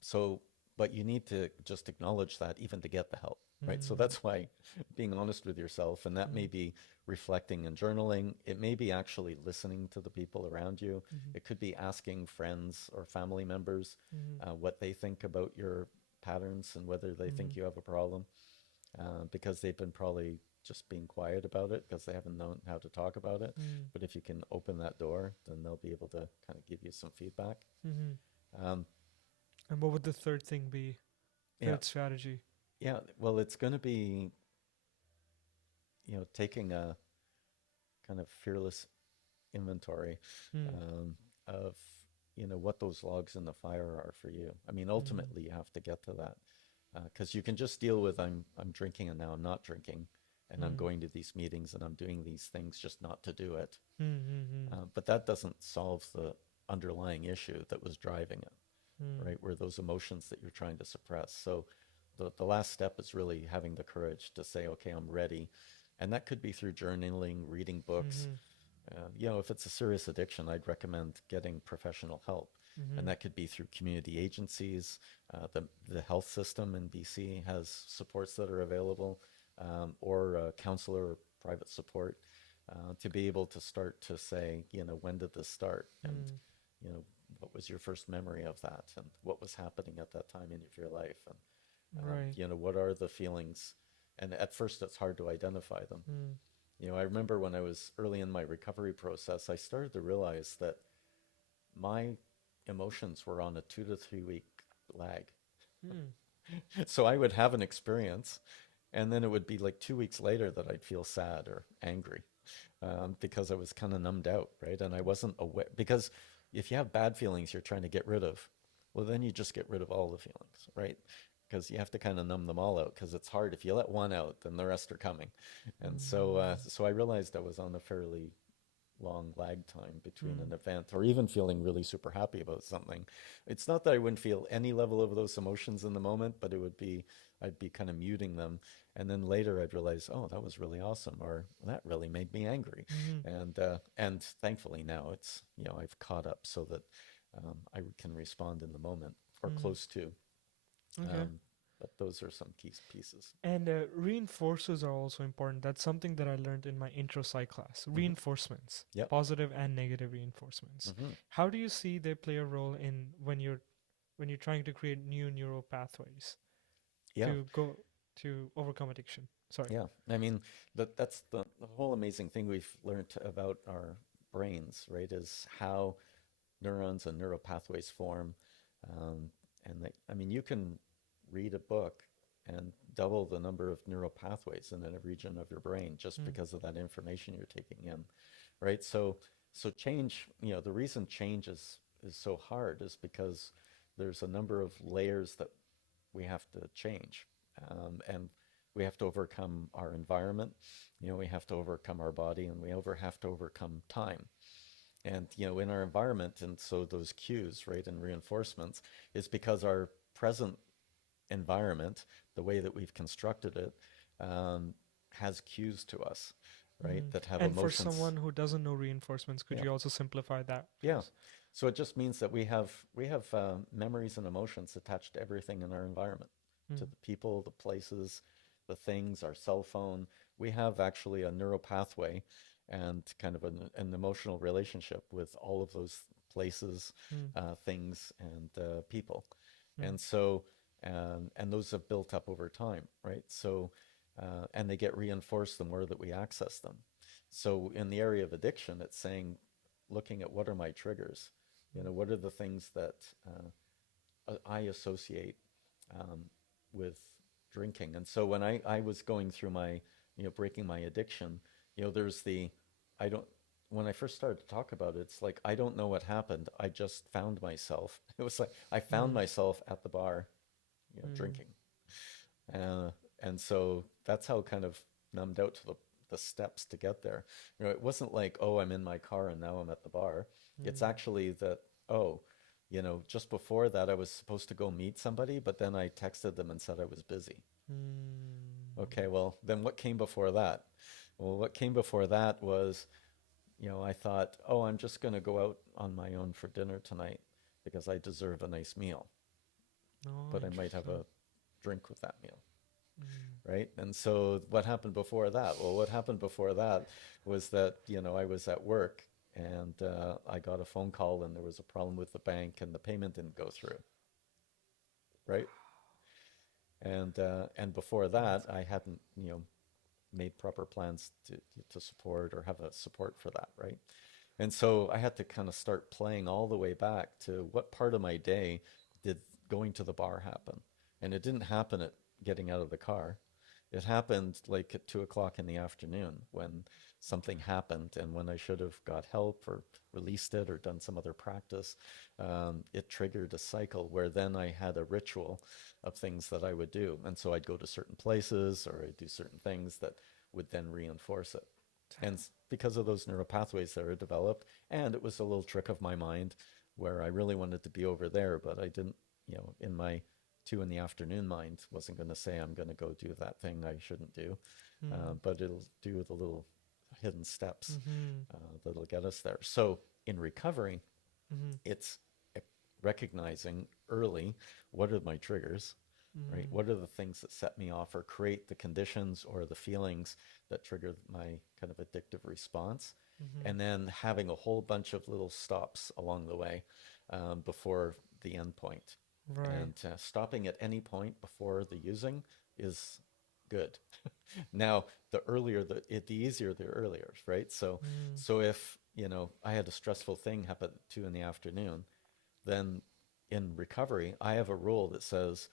So, but you need to just acknowledge that even to get the help, right? So mm, that's why being honest with yourself, and that may mm, be reflecting and journaling. It may be actually listening to the people around you. mm, It could be asking friends or family members mm, what they think about your patterns and whether they mm, think you have a problem, because they've been probably just being quiet about it because they haven't known how to talk about it. mm, But if you can open that door, then they'll be able to kind of give you some feedback. mm. Um, And what would the third thing be? yeah, Third strategy? yeah. Well, it's going to be, taking a kind of fearless inventory Mm, um, of, what those logs in the fire are for you. I mean, mm, ultimately, you have to get to that because you can just deal with I'm drinking and now I'm not drinking, and I'm mm, going to these meetings and I'm doing these things just not to do it. mm, mm, But that doesn't solve the underlying issue that was driving it, mm, right? Where those emotions that you're trying to suppress. So the last step is really having the courage to say, okay, I'm ready. And that could be through journaling, reading books. mm, If it's a serious addiction, I'd recommend getting professional help. And mm, that could be through community agencies. The health system in BC has supports that are available, or a counselor or private support to be able to start to say, when did this start? And, mm. you know, what was your first memory of that? And what was happening at that time in your life? And, Right. what are the feelings? And at first, it's hard to identify them. Mm, I remember when I was early in my recovery process, I started to realize that my emotions were on a 2 to 3 week lag. mm, So I would have an experience, and then it would be like 2 weeks later that I'd feel sad or angry because I was kind of numbed out, right? And I wasn't aware, because if you have bad feelings you're trying to get rid of, well, then you just get rid of all the feelings, right? Because you have to kind of numb them all out because it's hard. If you let one out, then the rest are coming. And so, mm, so I realized I was on a fairly long lag time between mm, an event or even feeling really super happy about something. It's not that I wouldn't feel any level of those emotions in the moment, but I'd be kind of muting them. And then later I'd realize, oh, that was really awesome, or that really made me angry. mm, And thankfully now it's, I've caught up so that I can respond in the moment or mm. close to. Okay. Um, but those are some key pieces. And reinforcers are also important. That's something that I learned in my intro psych class. Hmm. Reinforcements, Yep. positive and negative reinforcements. Hmm. How do you see they play a role in when you're trying to create new neural pathways Yeah. to go to overcome addiction? Sorry. Yeah, I mean that's the whole amazing thing we've learned about our brains, right? Is how neurons and neural pathways form, and I mean you can read a book and double the number of neural pathways in a region of your brain just Mm, because of that information you're taking in, right? So change, the reason change is so hard is because there's a number of layers that we have to change. And we have to overcome our environment, we have to overcome our body, and we have to overcome time. And, in our environment, and so those cues, right, and reinforcements is because our present environment, the way that we've constructed it, um, has cues to us, right, mm. that have And for emotions. someone who doesn't know reinforcements, could Yeah. you also simplify that, Yeah. please? So it just means that we have memories and emotions attached to everything in our environment, to Mm, the people, the places, the things, our cell phone. We have actually a neural pathway and kind of an emotional relationship with all of those places, Mm. things, and people. Mm. And so, and those have built up over time, right? So, and they get reinforced the more that we access them. So in the area of addiction, it's saying, looking at what are my triggers? You Mm. know, what are the things that I associate um, with drinking? And so when I was going through my, breaking my addiction, there's I don't, when I first started to talk about it, it's like, I don't know what happened. I just found myself. It was like, I found Mm. myself at the bar, Mm. drinking. Uh, and so that's how kind of numbed out to the steps to get there. It wasn't like, oh, I'm in my car and now I'm at the bar. It's Mm. actually that, oh, just before that I was supposed to go meet somebody, but then I texted them and said I was busy. Mm. Okay, well, then what came before that? Well, what came before that was, I thought, oh, I'm just going to go out on my own for dinner tonight because I deserve a nice meal, Oh, but I might have interesting. a drink with that meal. Mm. Right? And so what happened before that? Well, what happened before that was that, I was at work and I got a phone call and there was a problem with the bank and the payment didn't go through, right? And before that, That's I hadn't, made proper plans to support or have a support for that, right? And so I had to kind of start playing all the way back to what part of my day did going to the bar happen. And it didn't happen at getting out of the car. It happened like at 2 o'clock in the afternoon when something happened, and when I should have got help or released it or done some other practice, it triggered a cycle where then I had a ritual of things that I would do. And so I'd go to certain places or I'd do certain things that would then reinforce it. And because of those neural pathways that are developed, and it was a little trick of my mind where I really wanted to be over there, but I didn't, in my 2 in the afternoon mind, wasn't going to say I'm going to go do that thing I shouldn't do, mm. but it'll do the little hidden steps Mm-hmm. that'll get us there. So in recovery, Mm-hmm. it's recognizing early what are my triggers, right? Mm. What are the things that set me off or create the conditions or the feelings that trigger my kind of addictive response? Mm-hmm. And then having a whole bunch of little stops along the way before the end point. Right. And stopping at any point before the using is good. Now, the easier the earlier, right? So, Mm. so if, I had a stressful thing happen at 2 in the afternoon, then in recovery, I have a rule that says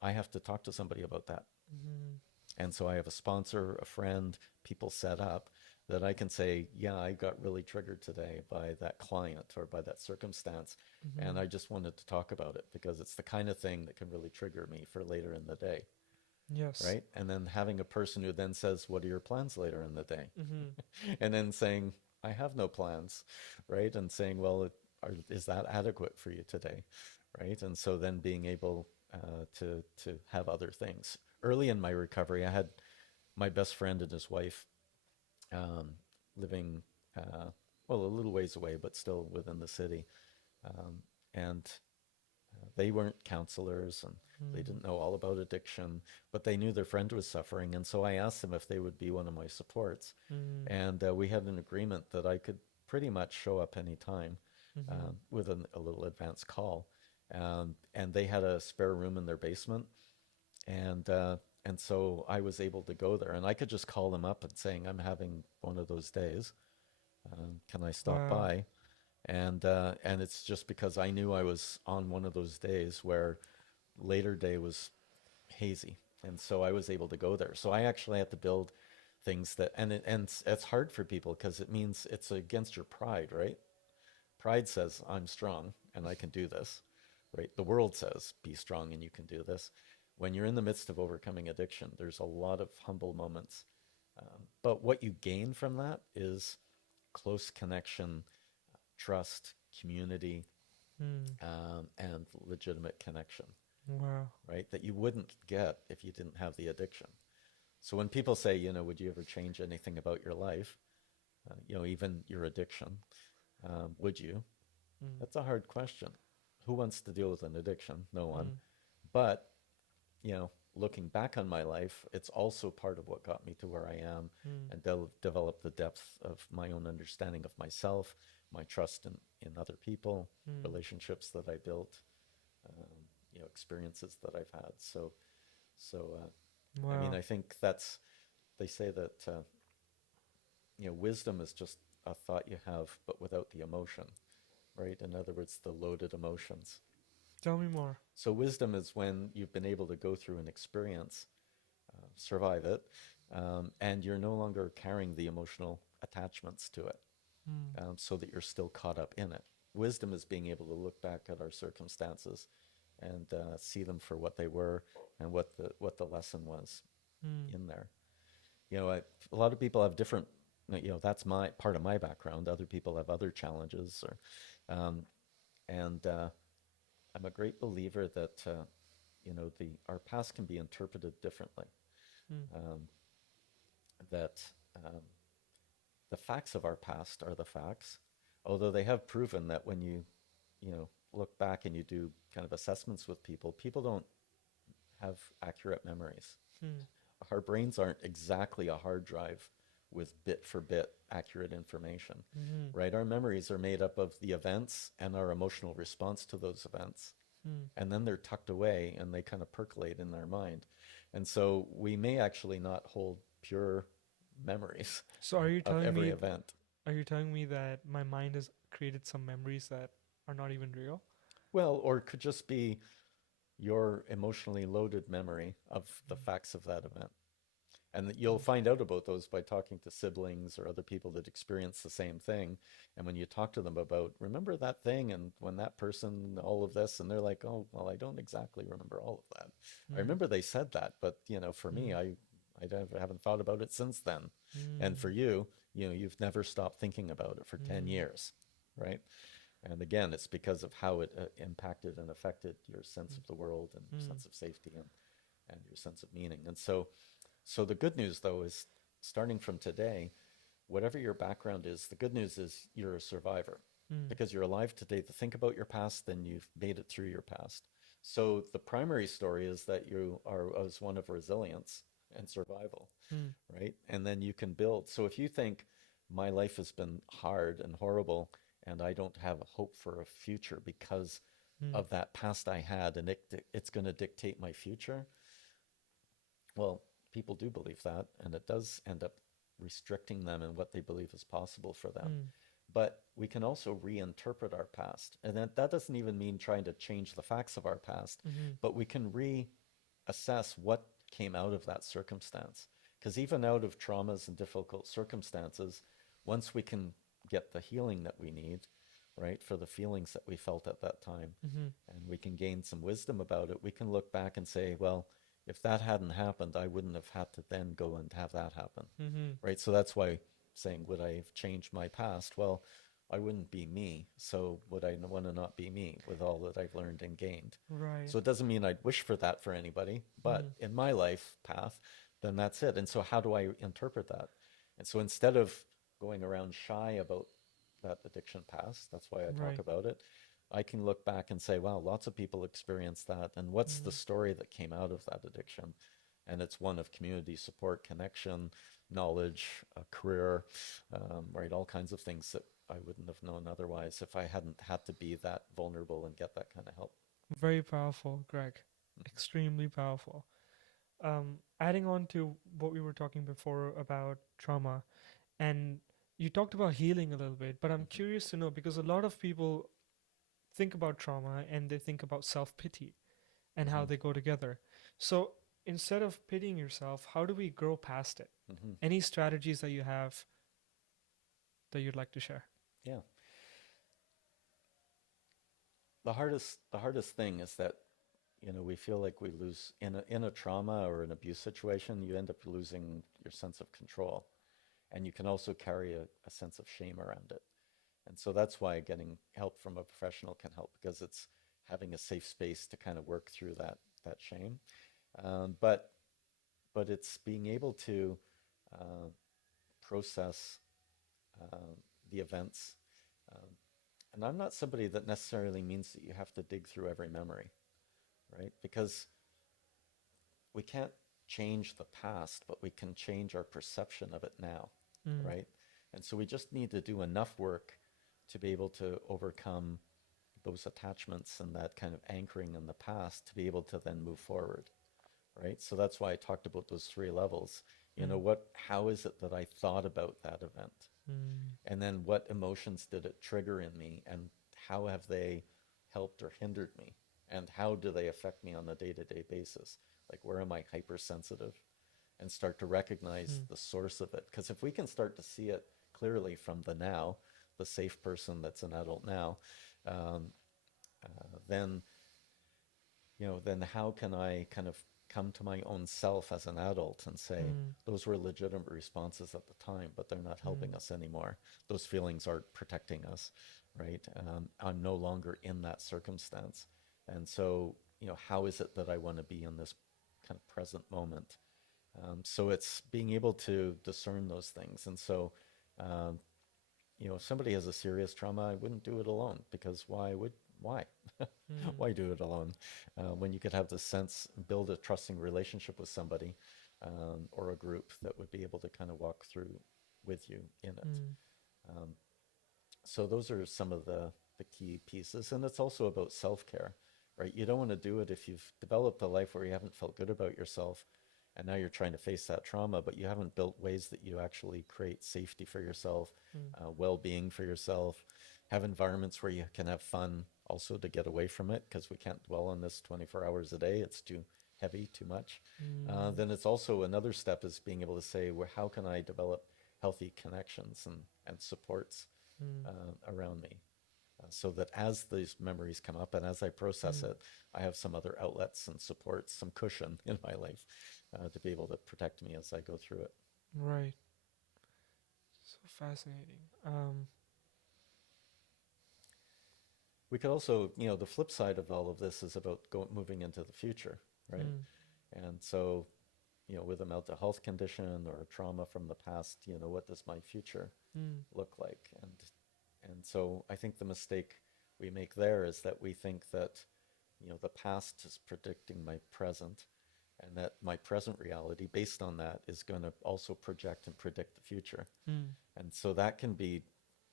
I have to talk to somebody about that. Mm-hmm. And so I have a sponsor, a friend, people set up that I can say, yeah, I got really triggered today by that client or by that circumstance. Mm-hmm. And I just wanted to talk about it because it's the kind of thing that can really trigger me for later in the day. Yes. Right. And then having a person who then says, what are your plans later in the day? Mm-hmm. And then saying, I have no plans. Right. And saying, well, is that adequate for you today? Right. And so then being able to have other things. Early in my recovery, I had my best friend and his wife um, living, well, a little ways away, but still within the city. And they weren't counselors and they Mm. didn't know all about addiction, but they knew their friend was suffering. And so I asked them if they would be one of my supports. Mm. And we had an agreement that I could pretty much show up anytime Mm-hmm. with a little advance call. And they had a spare room in their basement. And so I was able to go there and I could just call them up and saying, I'm having one of those days. Can I stop Wow. by? And it's just because I knew I was on one of those days where later day was hazy, and so I was able to go there. So I actually had to build things that, it's hard for people because it means it's against your pride, right? Pride says I'm strong and I can do this, right? The world says be strong and you can do this. When you're in the midst of overcoming addiction, there's a lot of humble moments. But what you gain from that is close connection, trust, community, Mm. and legitimate connection, Wow. right? That you wouldn't get if you didn't have the addiction. So when people say, would you ever change anything about your life, even your addiction, would you? Mm. That's a hard question. Who wants to deal with an addiction? No one. Mm. But, you know, looking back on my life, it's also part of what got me to where I am Mm. and develop the depth of my own understanding of myself, my trust in other people, Mm. relationships that I built, um, experiences that I've had. I mean, Wow. I think that's, they say that, wisdom is just a thought you have, but without the emotion, right? In other words, the loaded emotions. Tell me more. So wisdom is when you've been able to go through an experience, survive it, and you're no longer carrying the emotional attachments to it, Mm. so that you're still caught up in it. Wisdom is being able to look back at our circumstances and see them for what they were and what the lesson was Mm. in there. A lot of people have different. That's my part of my background. Other people have other challenges, and I'm a great believer that the our past can be interpreted differently. Mm. Um, that the facts of our past are the facts, although they have proven that when you look back and you do kind of assessments with people, people don't have accurate memories. Mm. Our brains aren't exactly a hard drive with bit for bit accurate information, Mm. right? Our memories are made up of the events and our emotional response to those events. Mm. And then they're tucked away and they kind of percolate in our mind. And so we may actually not hold pure memories So are you of telling every me event. are you telling me that my mind has created some memories that are not even real? Well, or it could just be your emotionally loaded memory of the Mm. facts of that event. And you'll Mm. find out about those by talking to siblings or other people that experience the same thing. And when you talk to them about, remember that thing and when that person, all of this, and they're like, oh, well, I don't exactly remember all of that. I Mm. remember they said that, but for me, Mm. I haven't thought about it since then. And for Mm. you, you've never stopped thinking about it for 10 Mm. years, right? And again, it's because of how it impacted and affected your sense Mm. of the world and your Mm. sense of safety and your sense of meaning. And so the good news, though, is starting from today, whatever your background is, the good news is you're a survivor Mm. because you're alive today to think about your past, then you've made it through your past. So the primary story is that you are as one of resilience and survival, Mm. right? And then you can build. So if you think my life has been hard and horrible and I don't have hope for a future because Mm. of that past I had and it's going to dictate my future, well, people do believe that, and it does end up restricting them in what they believe is possible for them. Mm. But we can also reinterpret our past. And that doesn't even mean trying to change the facts of our past, Mm. but we can reassess what came out of that circumstance. Because even out of traumas and difficult circumstances, once we can get the healing that we need, right, for the feelings that we felt at that time, Mm. and we can gain some wisdom about it, we can look back and say, well, if that hadn't happened, I wouldn't have had to then go and have that happen, Mm. right? So that's why saying, would I have changed my past? Well, I wouldn't be me. So would I want to not be me with all that I've learned and gained? Right. So it doesn't mean I'd wish for that for anybody, but Mm. in my life path, then that's it. And so how do I interpret that? And so instead of going around shy about that addiction past, that's why I talk Right. about it, I can look back and say, wow, lots of people experience that. And what's the Mm. story that came out of that addiction? And it's one of community support, connection, knowledge, a career, right? All kinds of things that I wouldn't have known otherwise if I hadn't had to be that vulnerable and get that kind of help. Very powerful, Greg. Extremely powerful. Adding on to what we were talking before about trauma, and you talked about healing a little bit, but I'm Mm-hmm. curious to know because a lot of people think about trauma and they think about self pity and how Mm-hmm. they go together. So instead of pitying yourself, how do we grow past it? Mm-hmm. Any strategies that you have that you'd like to share? Yeah. The hardest thing is that we feel like we lose in a trauma or an abuse situation, you end up losing your sense of control, and you can also carry a sense of shame around it. And so that's why getting help from a professional can help because it's having a safe space to kind of work through that shame. But it's being able to uh, process uh, the events. Um, and I'm not somebody that necessarily means that you have to dig through every memory, right? Because we can't change the past, but we can change our perception of it now, Mm. right? And so we just need to do enough work to be able to overcome those attachments and that kind of anchoring in the past to be able to then move forward, right? So that's why I talked about those three levels. You know, Mm. how is it that I thought about that event? Mm. And then what emotions did it trigger in me, and how have they helped or hindered me? And how do they affect me on a day-to-day basis? Like, where am I hypersensitive? And start to recognize Mm. the source of it. Because if we can start to see it clearly from the now, the safe person that's an adult now, um, then then how can I kind of come to my own self as an adult and say, Mm. those were legitimate responses at the time, but they're not helping Mm. us anymore. Those feelings aren't protecting us, right? I'm no longer in that circumstance. And so, how is it that I want to be in this kind of present moment? So it's being able to discern those things. And so, um, if somebody has a serious trauma, I wouldn't do it alone, because why? Mm. Why do it alone? When you could have the sense, build a trusting relationship with somebody, or a group that would be able to kind of walk through with you in it. Mm. Um, so those are some of the key pieces. And it's also about self-care, right? You don't want to do it if you've developed a life where you haven't felt good about yourself, and now you're trying to face that trauma, but you haven't built ways that you actually create safety for yourself, Mm. well-being for yourself, have environments where you can have fun also to get away from it, because we can't dwell on this 24 hours a day. It's too heavy, too much. Mm. Then it's also another step is being able to say, well, how can I develop healthy connections and supports Mm. around me, so that as these memories come up and as I process Mm. it, I have some other outlets and supports, some cushion in my life, to be able to protect me as I go through it. Right. So fascinating. We could also, the flip side of all of this is about moving into the future, right? Mm. And so, with a mental health condition or a trauma from the past, what does my future Mm. look like? And so I think the mistake we make there is that we think that, the past is predicting my present, and that my present reality, based on that, is going to also project and predict the future. Mm. And so that can be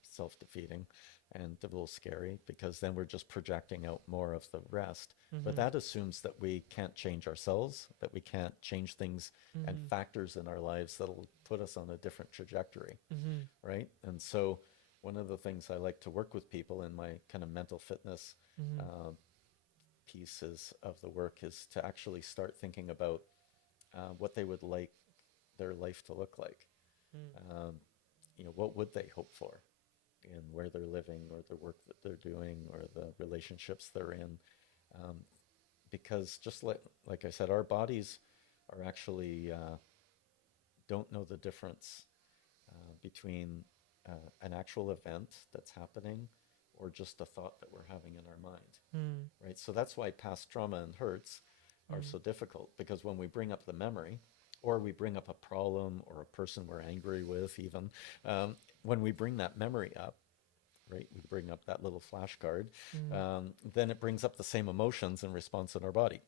self-defeating and a little scary, because then we're just projecting out more of the rest. But Mm-hmm. that assumes that we can't change ourselves, that we can't change things and Mm-hmm. factors in our lives that'll put us on a different trajectory, Mm-hmm. right? And so one of the things I like to work with people in my kind of mental fitness Mm-hmm. uh, pieces of the work is to actually start thinking about what they would like their life to look like. Mm. Um, what would they hope for in where they're living, or the work that they're doing, or the relationships they're in? Um, because just like I said, our bodies are actually don't know the difference between an actual event that's happening or just a thought that we're having in our mind, Mm. right? So that's why past trauma and hurts are Mm. so difficult, because when we bring up the memory, or we bring up a problem or a person we're angry with, even when we bring that memory up, right, we bring up that little flashcard, Mm. then it brings up the same emotions and response in our body,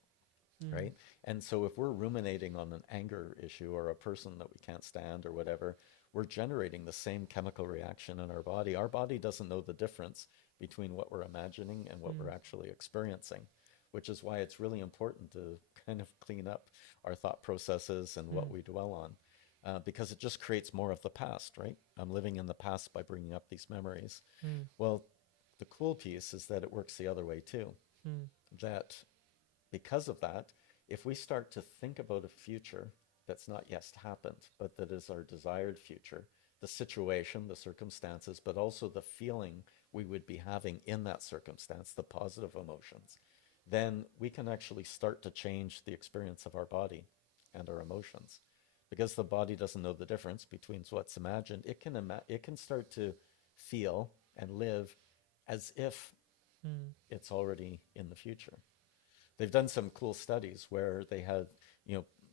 Mm. right? And so if we're ruminating on an anger issue or a person that we can't stand or whatever, we're generating the same chemical reaction in our body. Our body doesn't know the difference between what we're imagining and what we're Mm. actually experiencing, which is why it's really important to kind of clean up our thought processes and what Mm. we dwell on, because it just creates more of the past, right? I'm living in the past by bringing up these memories. Mm. Well, the cool piece is that it works the other way too. Mm. That because of that, if we start to think about a future that's not yet happened, but that is our desired future, the situation, the circumstances, but also the feeling we would be having in that circumstance, the positive emotions, then we can actually start to change the experience of our body and our emotions. Because the body doesn't know the difference between what's imagined, it can start to feel and live as if Mm. it's already in the future. They've done some cool studies where they had,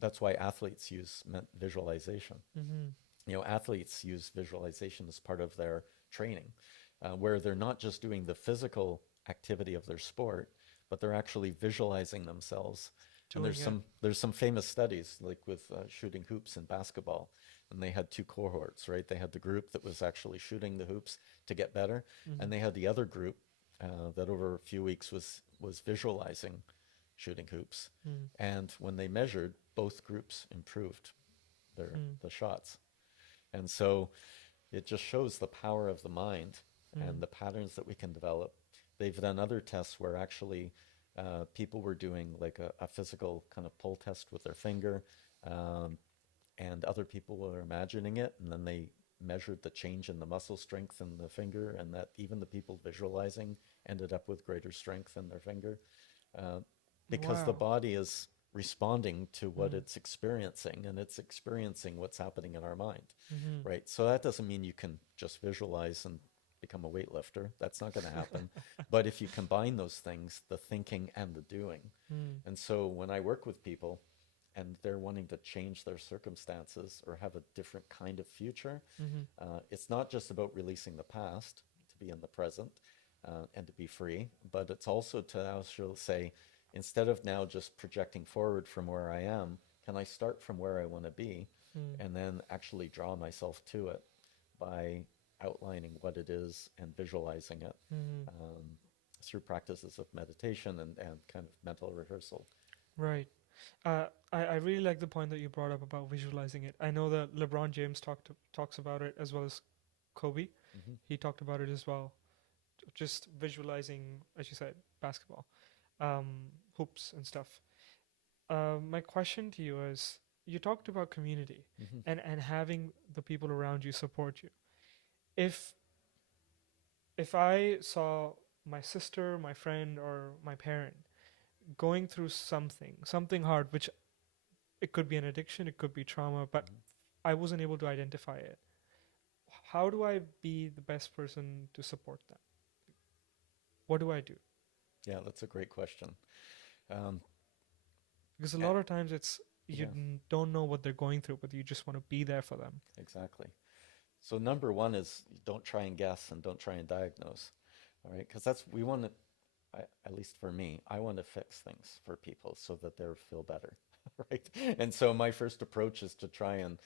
that's why athletes use visualization. Mm-hmm. Athletes use visualization as part of their training, where they're not just doing the physical activity of their sport, but they're actually visualizing themselves And doing it. there's some famous studies like with shooting hoops in basketball, and they had two cohorts, right? They had the group that was actually shooting the hoops to get better, Mm-hmm. and they had the other group that over a few weeks was visualizing shooting hoops. Mm. And when they measured, both groups improved Mm. the shots. And so it just shows the power of the mind Mm. and the patterns that we can develop. They've done other tests where actually people were doing like a physical kind of pull test with their finger, um, and other people were imagining it, and then they measured the change in the muscle strength in the finger, and that even the people visualizing ended up with greater strength in their finger, uh, because the Wow. body is responding to what Mm. it's experiencing, and it's experiencing what's happening in our mind, Mm-hmm. right? So that doesn't mean you can just visualize and become a weightlifter. That's not going to happen. But if you combine those things, the thinking and the doing, Mm. and so when I work with people and they're wanting to change their circumstances or have a different kind of future, Mm-hmm. it's not just about releasing the past to be in the present and to be free, but it's also to also say, instead of now just projecting forward from where I am, can I start from where I want to be Mm. and then actually draw myself to it by outlining what it is and visualizing it Mm. um, through practices of meditation and kind of mental rehearsal. Right. I really like the point that you brought up about visualizing it. I know that LeBron James talks about it as well as Kobe. Hmm. He talked about it as well. Just visualizing, as you said, basketball, um, hoops and stuff. My question to you is: you talked about community Hmm. and having the people around you support you. If if I saw my sister, my friend, or my parent going through something hard, which it could be an addiction, it could be trauma, but Hmm. I wasn't able to identify it. How do I be the best person to support them? What do I do? Yeah, that's a great question. Um, Because a eh, lot of times it's you yeah, don't know what they're going through, but you just want to be there for them. exactly. So number one is don't try and guess and don't try and diagnose. All right, because that's we want to. At least for me, I want to fix things for people so that they feel better, right? And so my first approach is to try and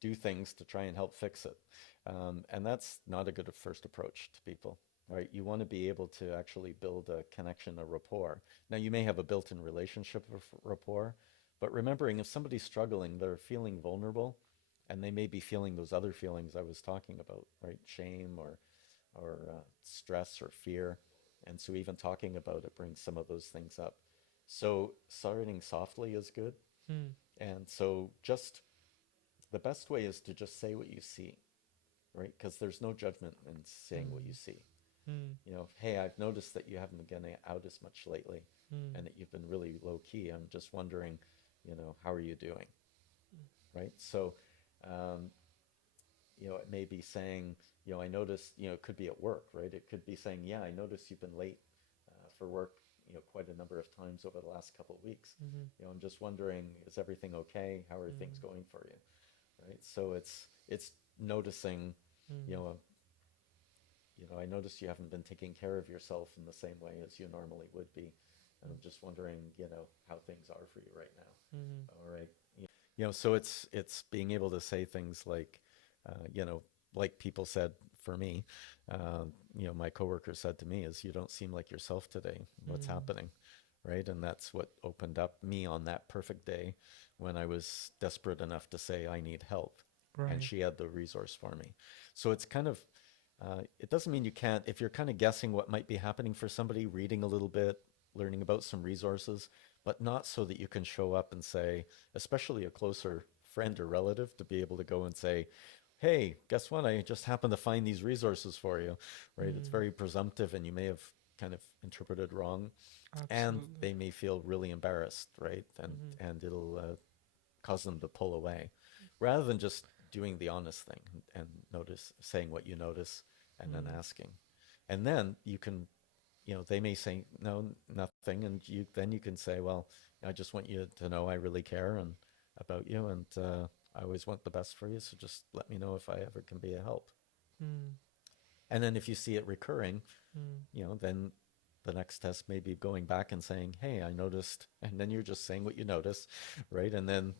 do things to try and help fix it, and that's not a good first approach to people, right? You want to be able to actually build a connection, a rapport. Now you may have a built-in relationship of rapport, but remembering if somebody's struggling, they're feeling vulnerable, and they may be feeling those other feelings I was talking about, right? Shame or stress or fear. And so even talking about it brings some of those things up. So starting softly is good. Hmm. And so just the best way is to just say what you see, right? Because there's no judgment in saying what you Hmm. see. Hmm. You know, hey, I've noticed that you haven't been getting out as much lately Hmm. and that you've been really low key. I'm just wondering, how are you doing? Right? So, um, it may be saying, I noticed, it could be at work, right? It could be saying, yeah, I noticed you've been late for work, quite a number of times over the last couple of weeks. Hmm. I'm just wondering, is everything okay? How are things Hmm. going for you? Right? So it's noticing, you Hmm. know, I noticed you haven't been taking care of yourself in the same way as you normally would be. And I'm just wondering, how things are for you right now. Hmm. All right. So it's being able to say things like, like people said for me, uh, my coworker said to me is, you don't seem like yourself today. What's Hmm. happening? Right. And that's what opened up me on that perfect day when I was desperate enough to say, I need help. And Right. she had the resource for me. So it's kind of, it doesn't mean you can't, if you're kind of guessing what might be happening for somebody, reading a little bit, learning about some resources, but not so that you can show up and say, especially a closer friend or relative, to be able to go and say, hey, guess what? I just happened to find these resources for you, right? It's Hmm. very presumptive and you may have kind of interpreted wrong, and Absolutely. they may feel really embarrassed, right? And Hmm. and it'll cause them to pull away, rather than just doing the honest thing and notice, saying what you notice, and then Hmm. asking, and then you can, they may say no, nothing, and you can say, well, I just want you to know I really care and about you, and I always want the best for you, so just let me know if I ever can be a help. Hmm. And then if you see it recurring, Hmm. then the next test may be going back and saying, "Hey, I noticed," and then you're just saying what you notice, right? And then,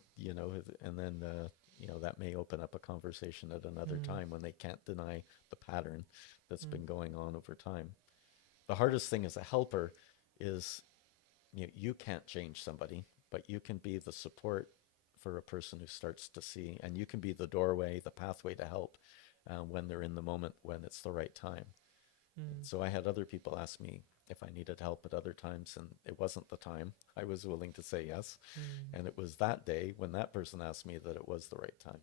that may open up a conversation at another Mm, time when they can't deny the pattern that's mm, been going on over time. The hardest thing as a helper is you can't change somebody, but you can be the support for a person who starts to see, and you can be the doorway, the pathway to help when they're in the moment when it's the right time. And mm, so I had other people ask me if I needed help at other times, and it wasn't the time. I was willing to say yes. mm. And it was that day when that person asked me that it was the right time.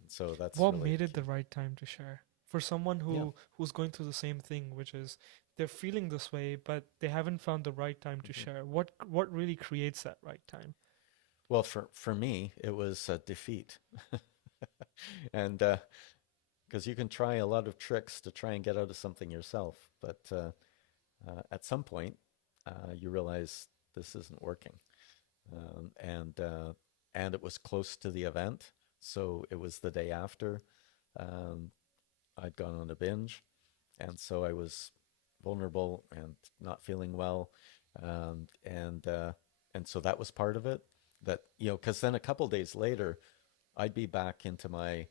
And so that's What really made the it the key. right time to share? For someone Yeah. who's going through the same thing, which is they're feeling this way, but they haven't found the right time to Mhm. share. What really creates that right time? Well, for me, it was a defeat. And because you can try a lot of tricks to try and get out of something yourself, but at some point, you realize this isn't working. Um, and uh, and it was close to the event, so it was the day after. Um, I'd gone on a binge, and so I was vulnerable and not feeling well, um, and uh, and so that was part of it. That because then a couple days later, I'd be back into my.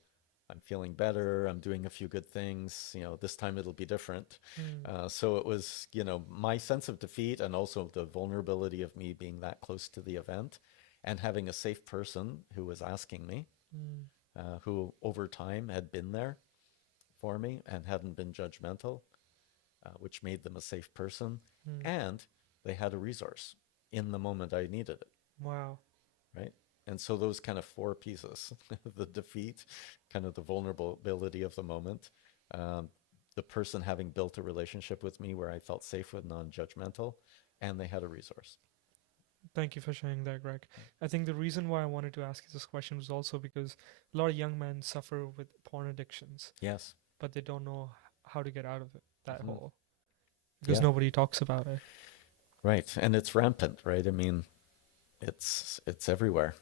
I'm feeling better. I'm doing a few good things. This time it'll be different. Mm, So it was, my sense of defeat and also the vulnerability of me being that close to the event and having a safe person who was asking me, mm, who over time had been there for me and hadn't been judgmental, which made them a safe person. mm. And they had a resource in the moment I needed it, Wow. right? And so those kind of four pieces, the defeat, kind of the vulnerability of the moment, um, the person having built a relationship with me where I felt safe with non-judgmental, and they had a resource. Thank you for sharing that, Greg. I think the reason why I wanted to ask you this question was also because a lot of young men suffer with porn addictions, Yes. but they don't know how to get out of it, that Hmm. hole, because Yeah. nobody talks about it. Right. And it's rampant, right? I mean, it's everywhere.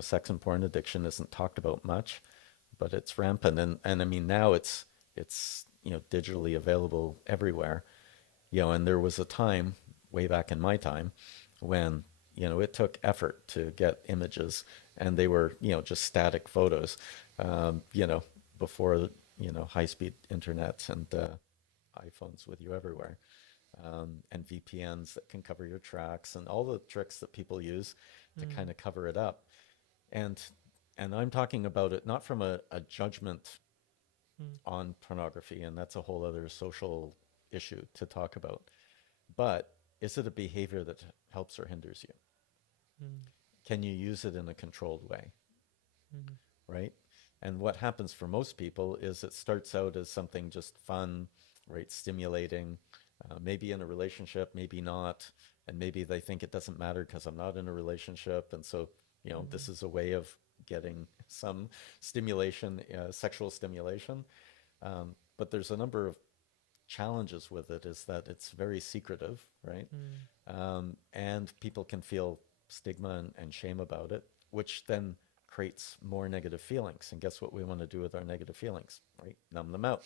Sex and porn addiction isn't talked about much, but it's rampant. And I mean, now it's digitally available everywhere. And there was a time way back in my time when it took effort to get images, and they were just static photos, before high-speed internet and iPhones with you everywhere, and VPNs that can cover your tracks and all the tricks that people use to kind Mm, of cover it up. And I'm talking about it not from a judgment mm, on pornography, and that's a whole other social issue to talk about. But is it a behavior that helps or hinders you? mm, Can you use it in a controlled way, mm, right? And what happens for most people is it starts out as something just fun, right? Stimulating, maybe in a relationship, maybe not. And maybe they think it doesn't matter because I'm not in a relationship. And so, this mm, is a way of getting some stimulation, sexual stimulation. But there's a number of challenges with it is that it's very secretive, right? mm, And people can feel stigma and shame about it, which then creates more negative feelings. And guess what we want to do with our negative feelings, right? Numb them out.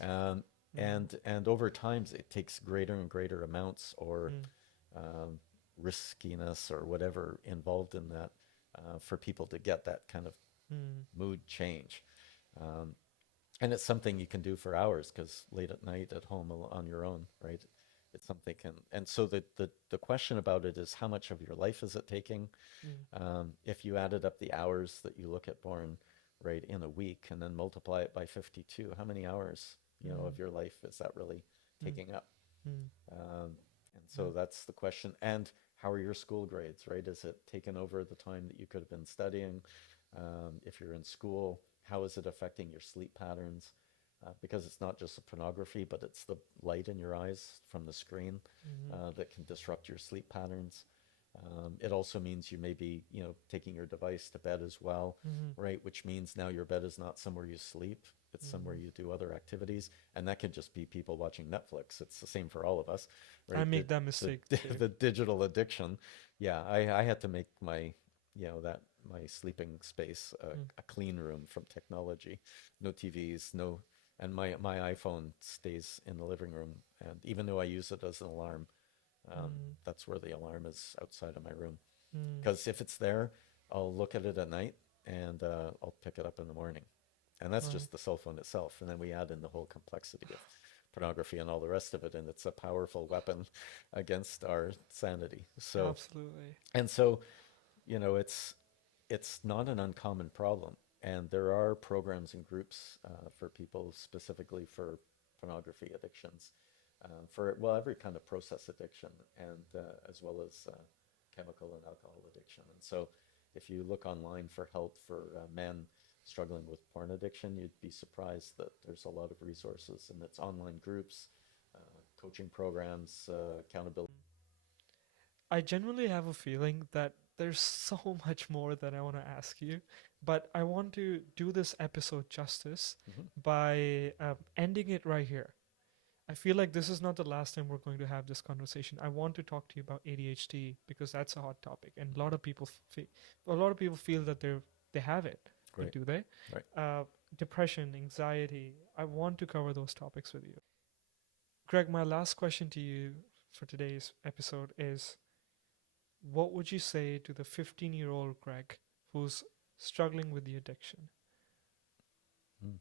Um, mm, and over time, it takes greater and greater amounts or mm, um, riskiness or whatever involved in that for people to get that kind of mm, mood change. Um, and it's something you can do for hours because late at night at home on your own, right? It's something can, and so the question about it is how much of your life is it taking? mm, If you added up the hours that you look at porn, right, in a week and then multiply it by 52, how many hours, mm, of your life is that really mm, taking up? mm, And so that's the question. And how are your school grades, right? Is it taken over the time that you could have been studying? If you're in school, how is it affecting your sleep patterns? Because it's not just the pornography, but it's the light in your eyes from the screen mm, that can disrupt your sleep patterns. It also means you may be, taking your device to bed as well, mm, right? Which means now your bed is not somewhere you sleep, it's somewhere mm. you do other activities, and that could just be people watching Netflix. It's the same for all of us, I right? make that The mistake too. the digital addiction. Yeah, I had to make my, that my sleeping space Mm, a clean room from technology. No TVs, no And my iPhone stays in the living room, and even though I use it as an alarm, that's where the alarm is, outside of my room. Mm. Because if it's there, I'll look at it at night, and I'll pick it up in the morning. And that's Right. just the cell phone itself. And then we add in the whole complexity of pornography and all the rest of it, and it's a powerful weapon against our sanity. So, Absolutely. and so, it's not an uncommon problem. And there are programs and groups for people specifically for pornography addictions, for, well, every kind of process addiction, and as well as chemical and alcohol addiction. And so if you look online for help for men struggling with porn addiction, you'd be surprised that there's a lot of resources, and it's online groups, coaching programs, accountability. I genuinely have a feeling that there's so much more that I want to ask you, but I want to do this episode justice Mhm. by ending it right here. I feel like this is not the last time we're going to have this conversation. I want to talk to you about ADHD because that's a hot topic, and a lot of people feel that they have it, but Great. do they? Right. Depression, anxiety. I want to cover those topics with you. Greg, my last question to you for today's episode is, what would you say to the 15-year-old Greg who's struggling with the addiction? Mm.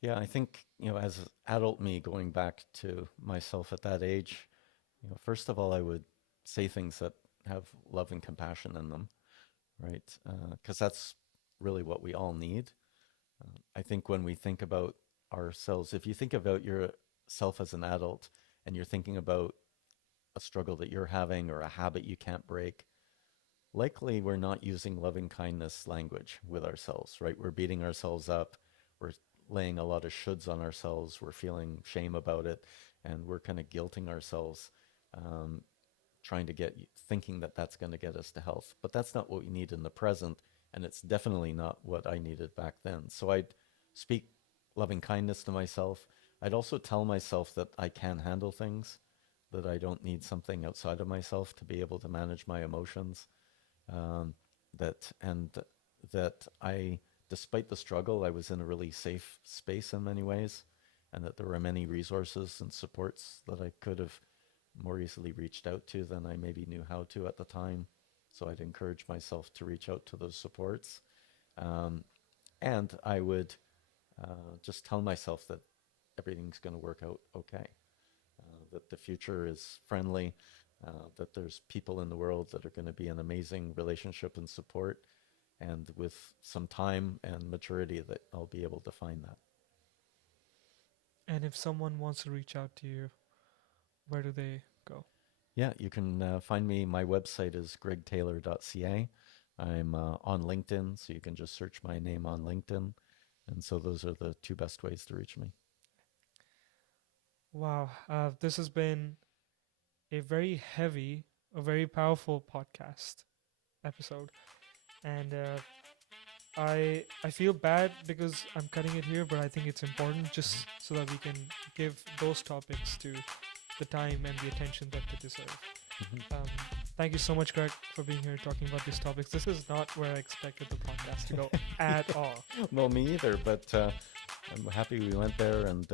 Yeah, I think, as adult me, going back to myself at that age, first of all, I would say things that have love and compassion in them, right? Because that's really what we all need. I think when we think about ourselves, if you think about yourself as an adult and you're thinking about a struggle that you're having or a habit you can't break, likely we're not using loving kindness language with ourselves, right? We're beating ourselves up. We're laying a lot of shoulds on ourselves. We're feeling shame about it. And we're kind of guilting ourselves, um, trying to thinking that that's going to get us to health. But that's not what we need in the present. And it's definitely not what I needed back then. So I'd speak loving kindness to myself. I'd also tell myself that I can handle things, that I don't need something outside of myself to be able to manage my emotions. Um, and that I, despite the struggle, I was in a really safe space in many ways, and that there were many resources and supports that I could have more easily reached out to than I maybe knew how to at the time. So I'd encourage myself to reach out to those supports. Um, and I would just tell myself that everything's going to work out okay, that the future is friendly, that there's people in the world that are going to be an amazing relationship and support, and with some time and maturity that I'll be able to find that. And if someone wants to reach out to you, where do they go? Yeah, you can find me. My website is greggtaylor.ca. I'm on LinkedIn, so you can just search my name on LinkedIn. And so those are the two best ways to reach me. Wow, this has been a very heavy, a very powerful podcast episode, and I feel bad because I'm cutting it here, but I think it's important just so that we can give those topics to the time and the attention that they deserve. Mhm. Thank you so much, Greg, for being here talking about these topics. This is not where I expected the podcast to go at all. Well, me either, but I'm happy we went there, and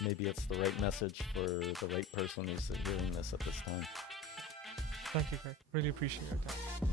maybe it's the right message for the right person who's hearing this at this time. Thank you, Greg. Really appreciate your time.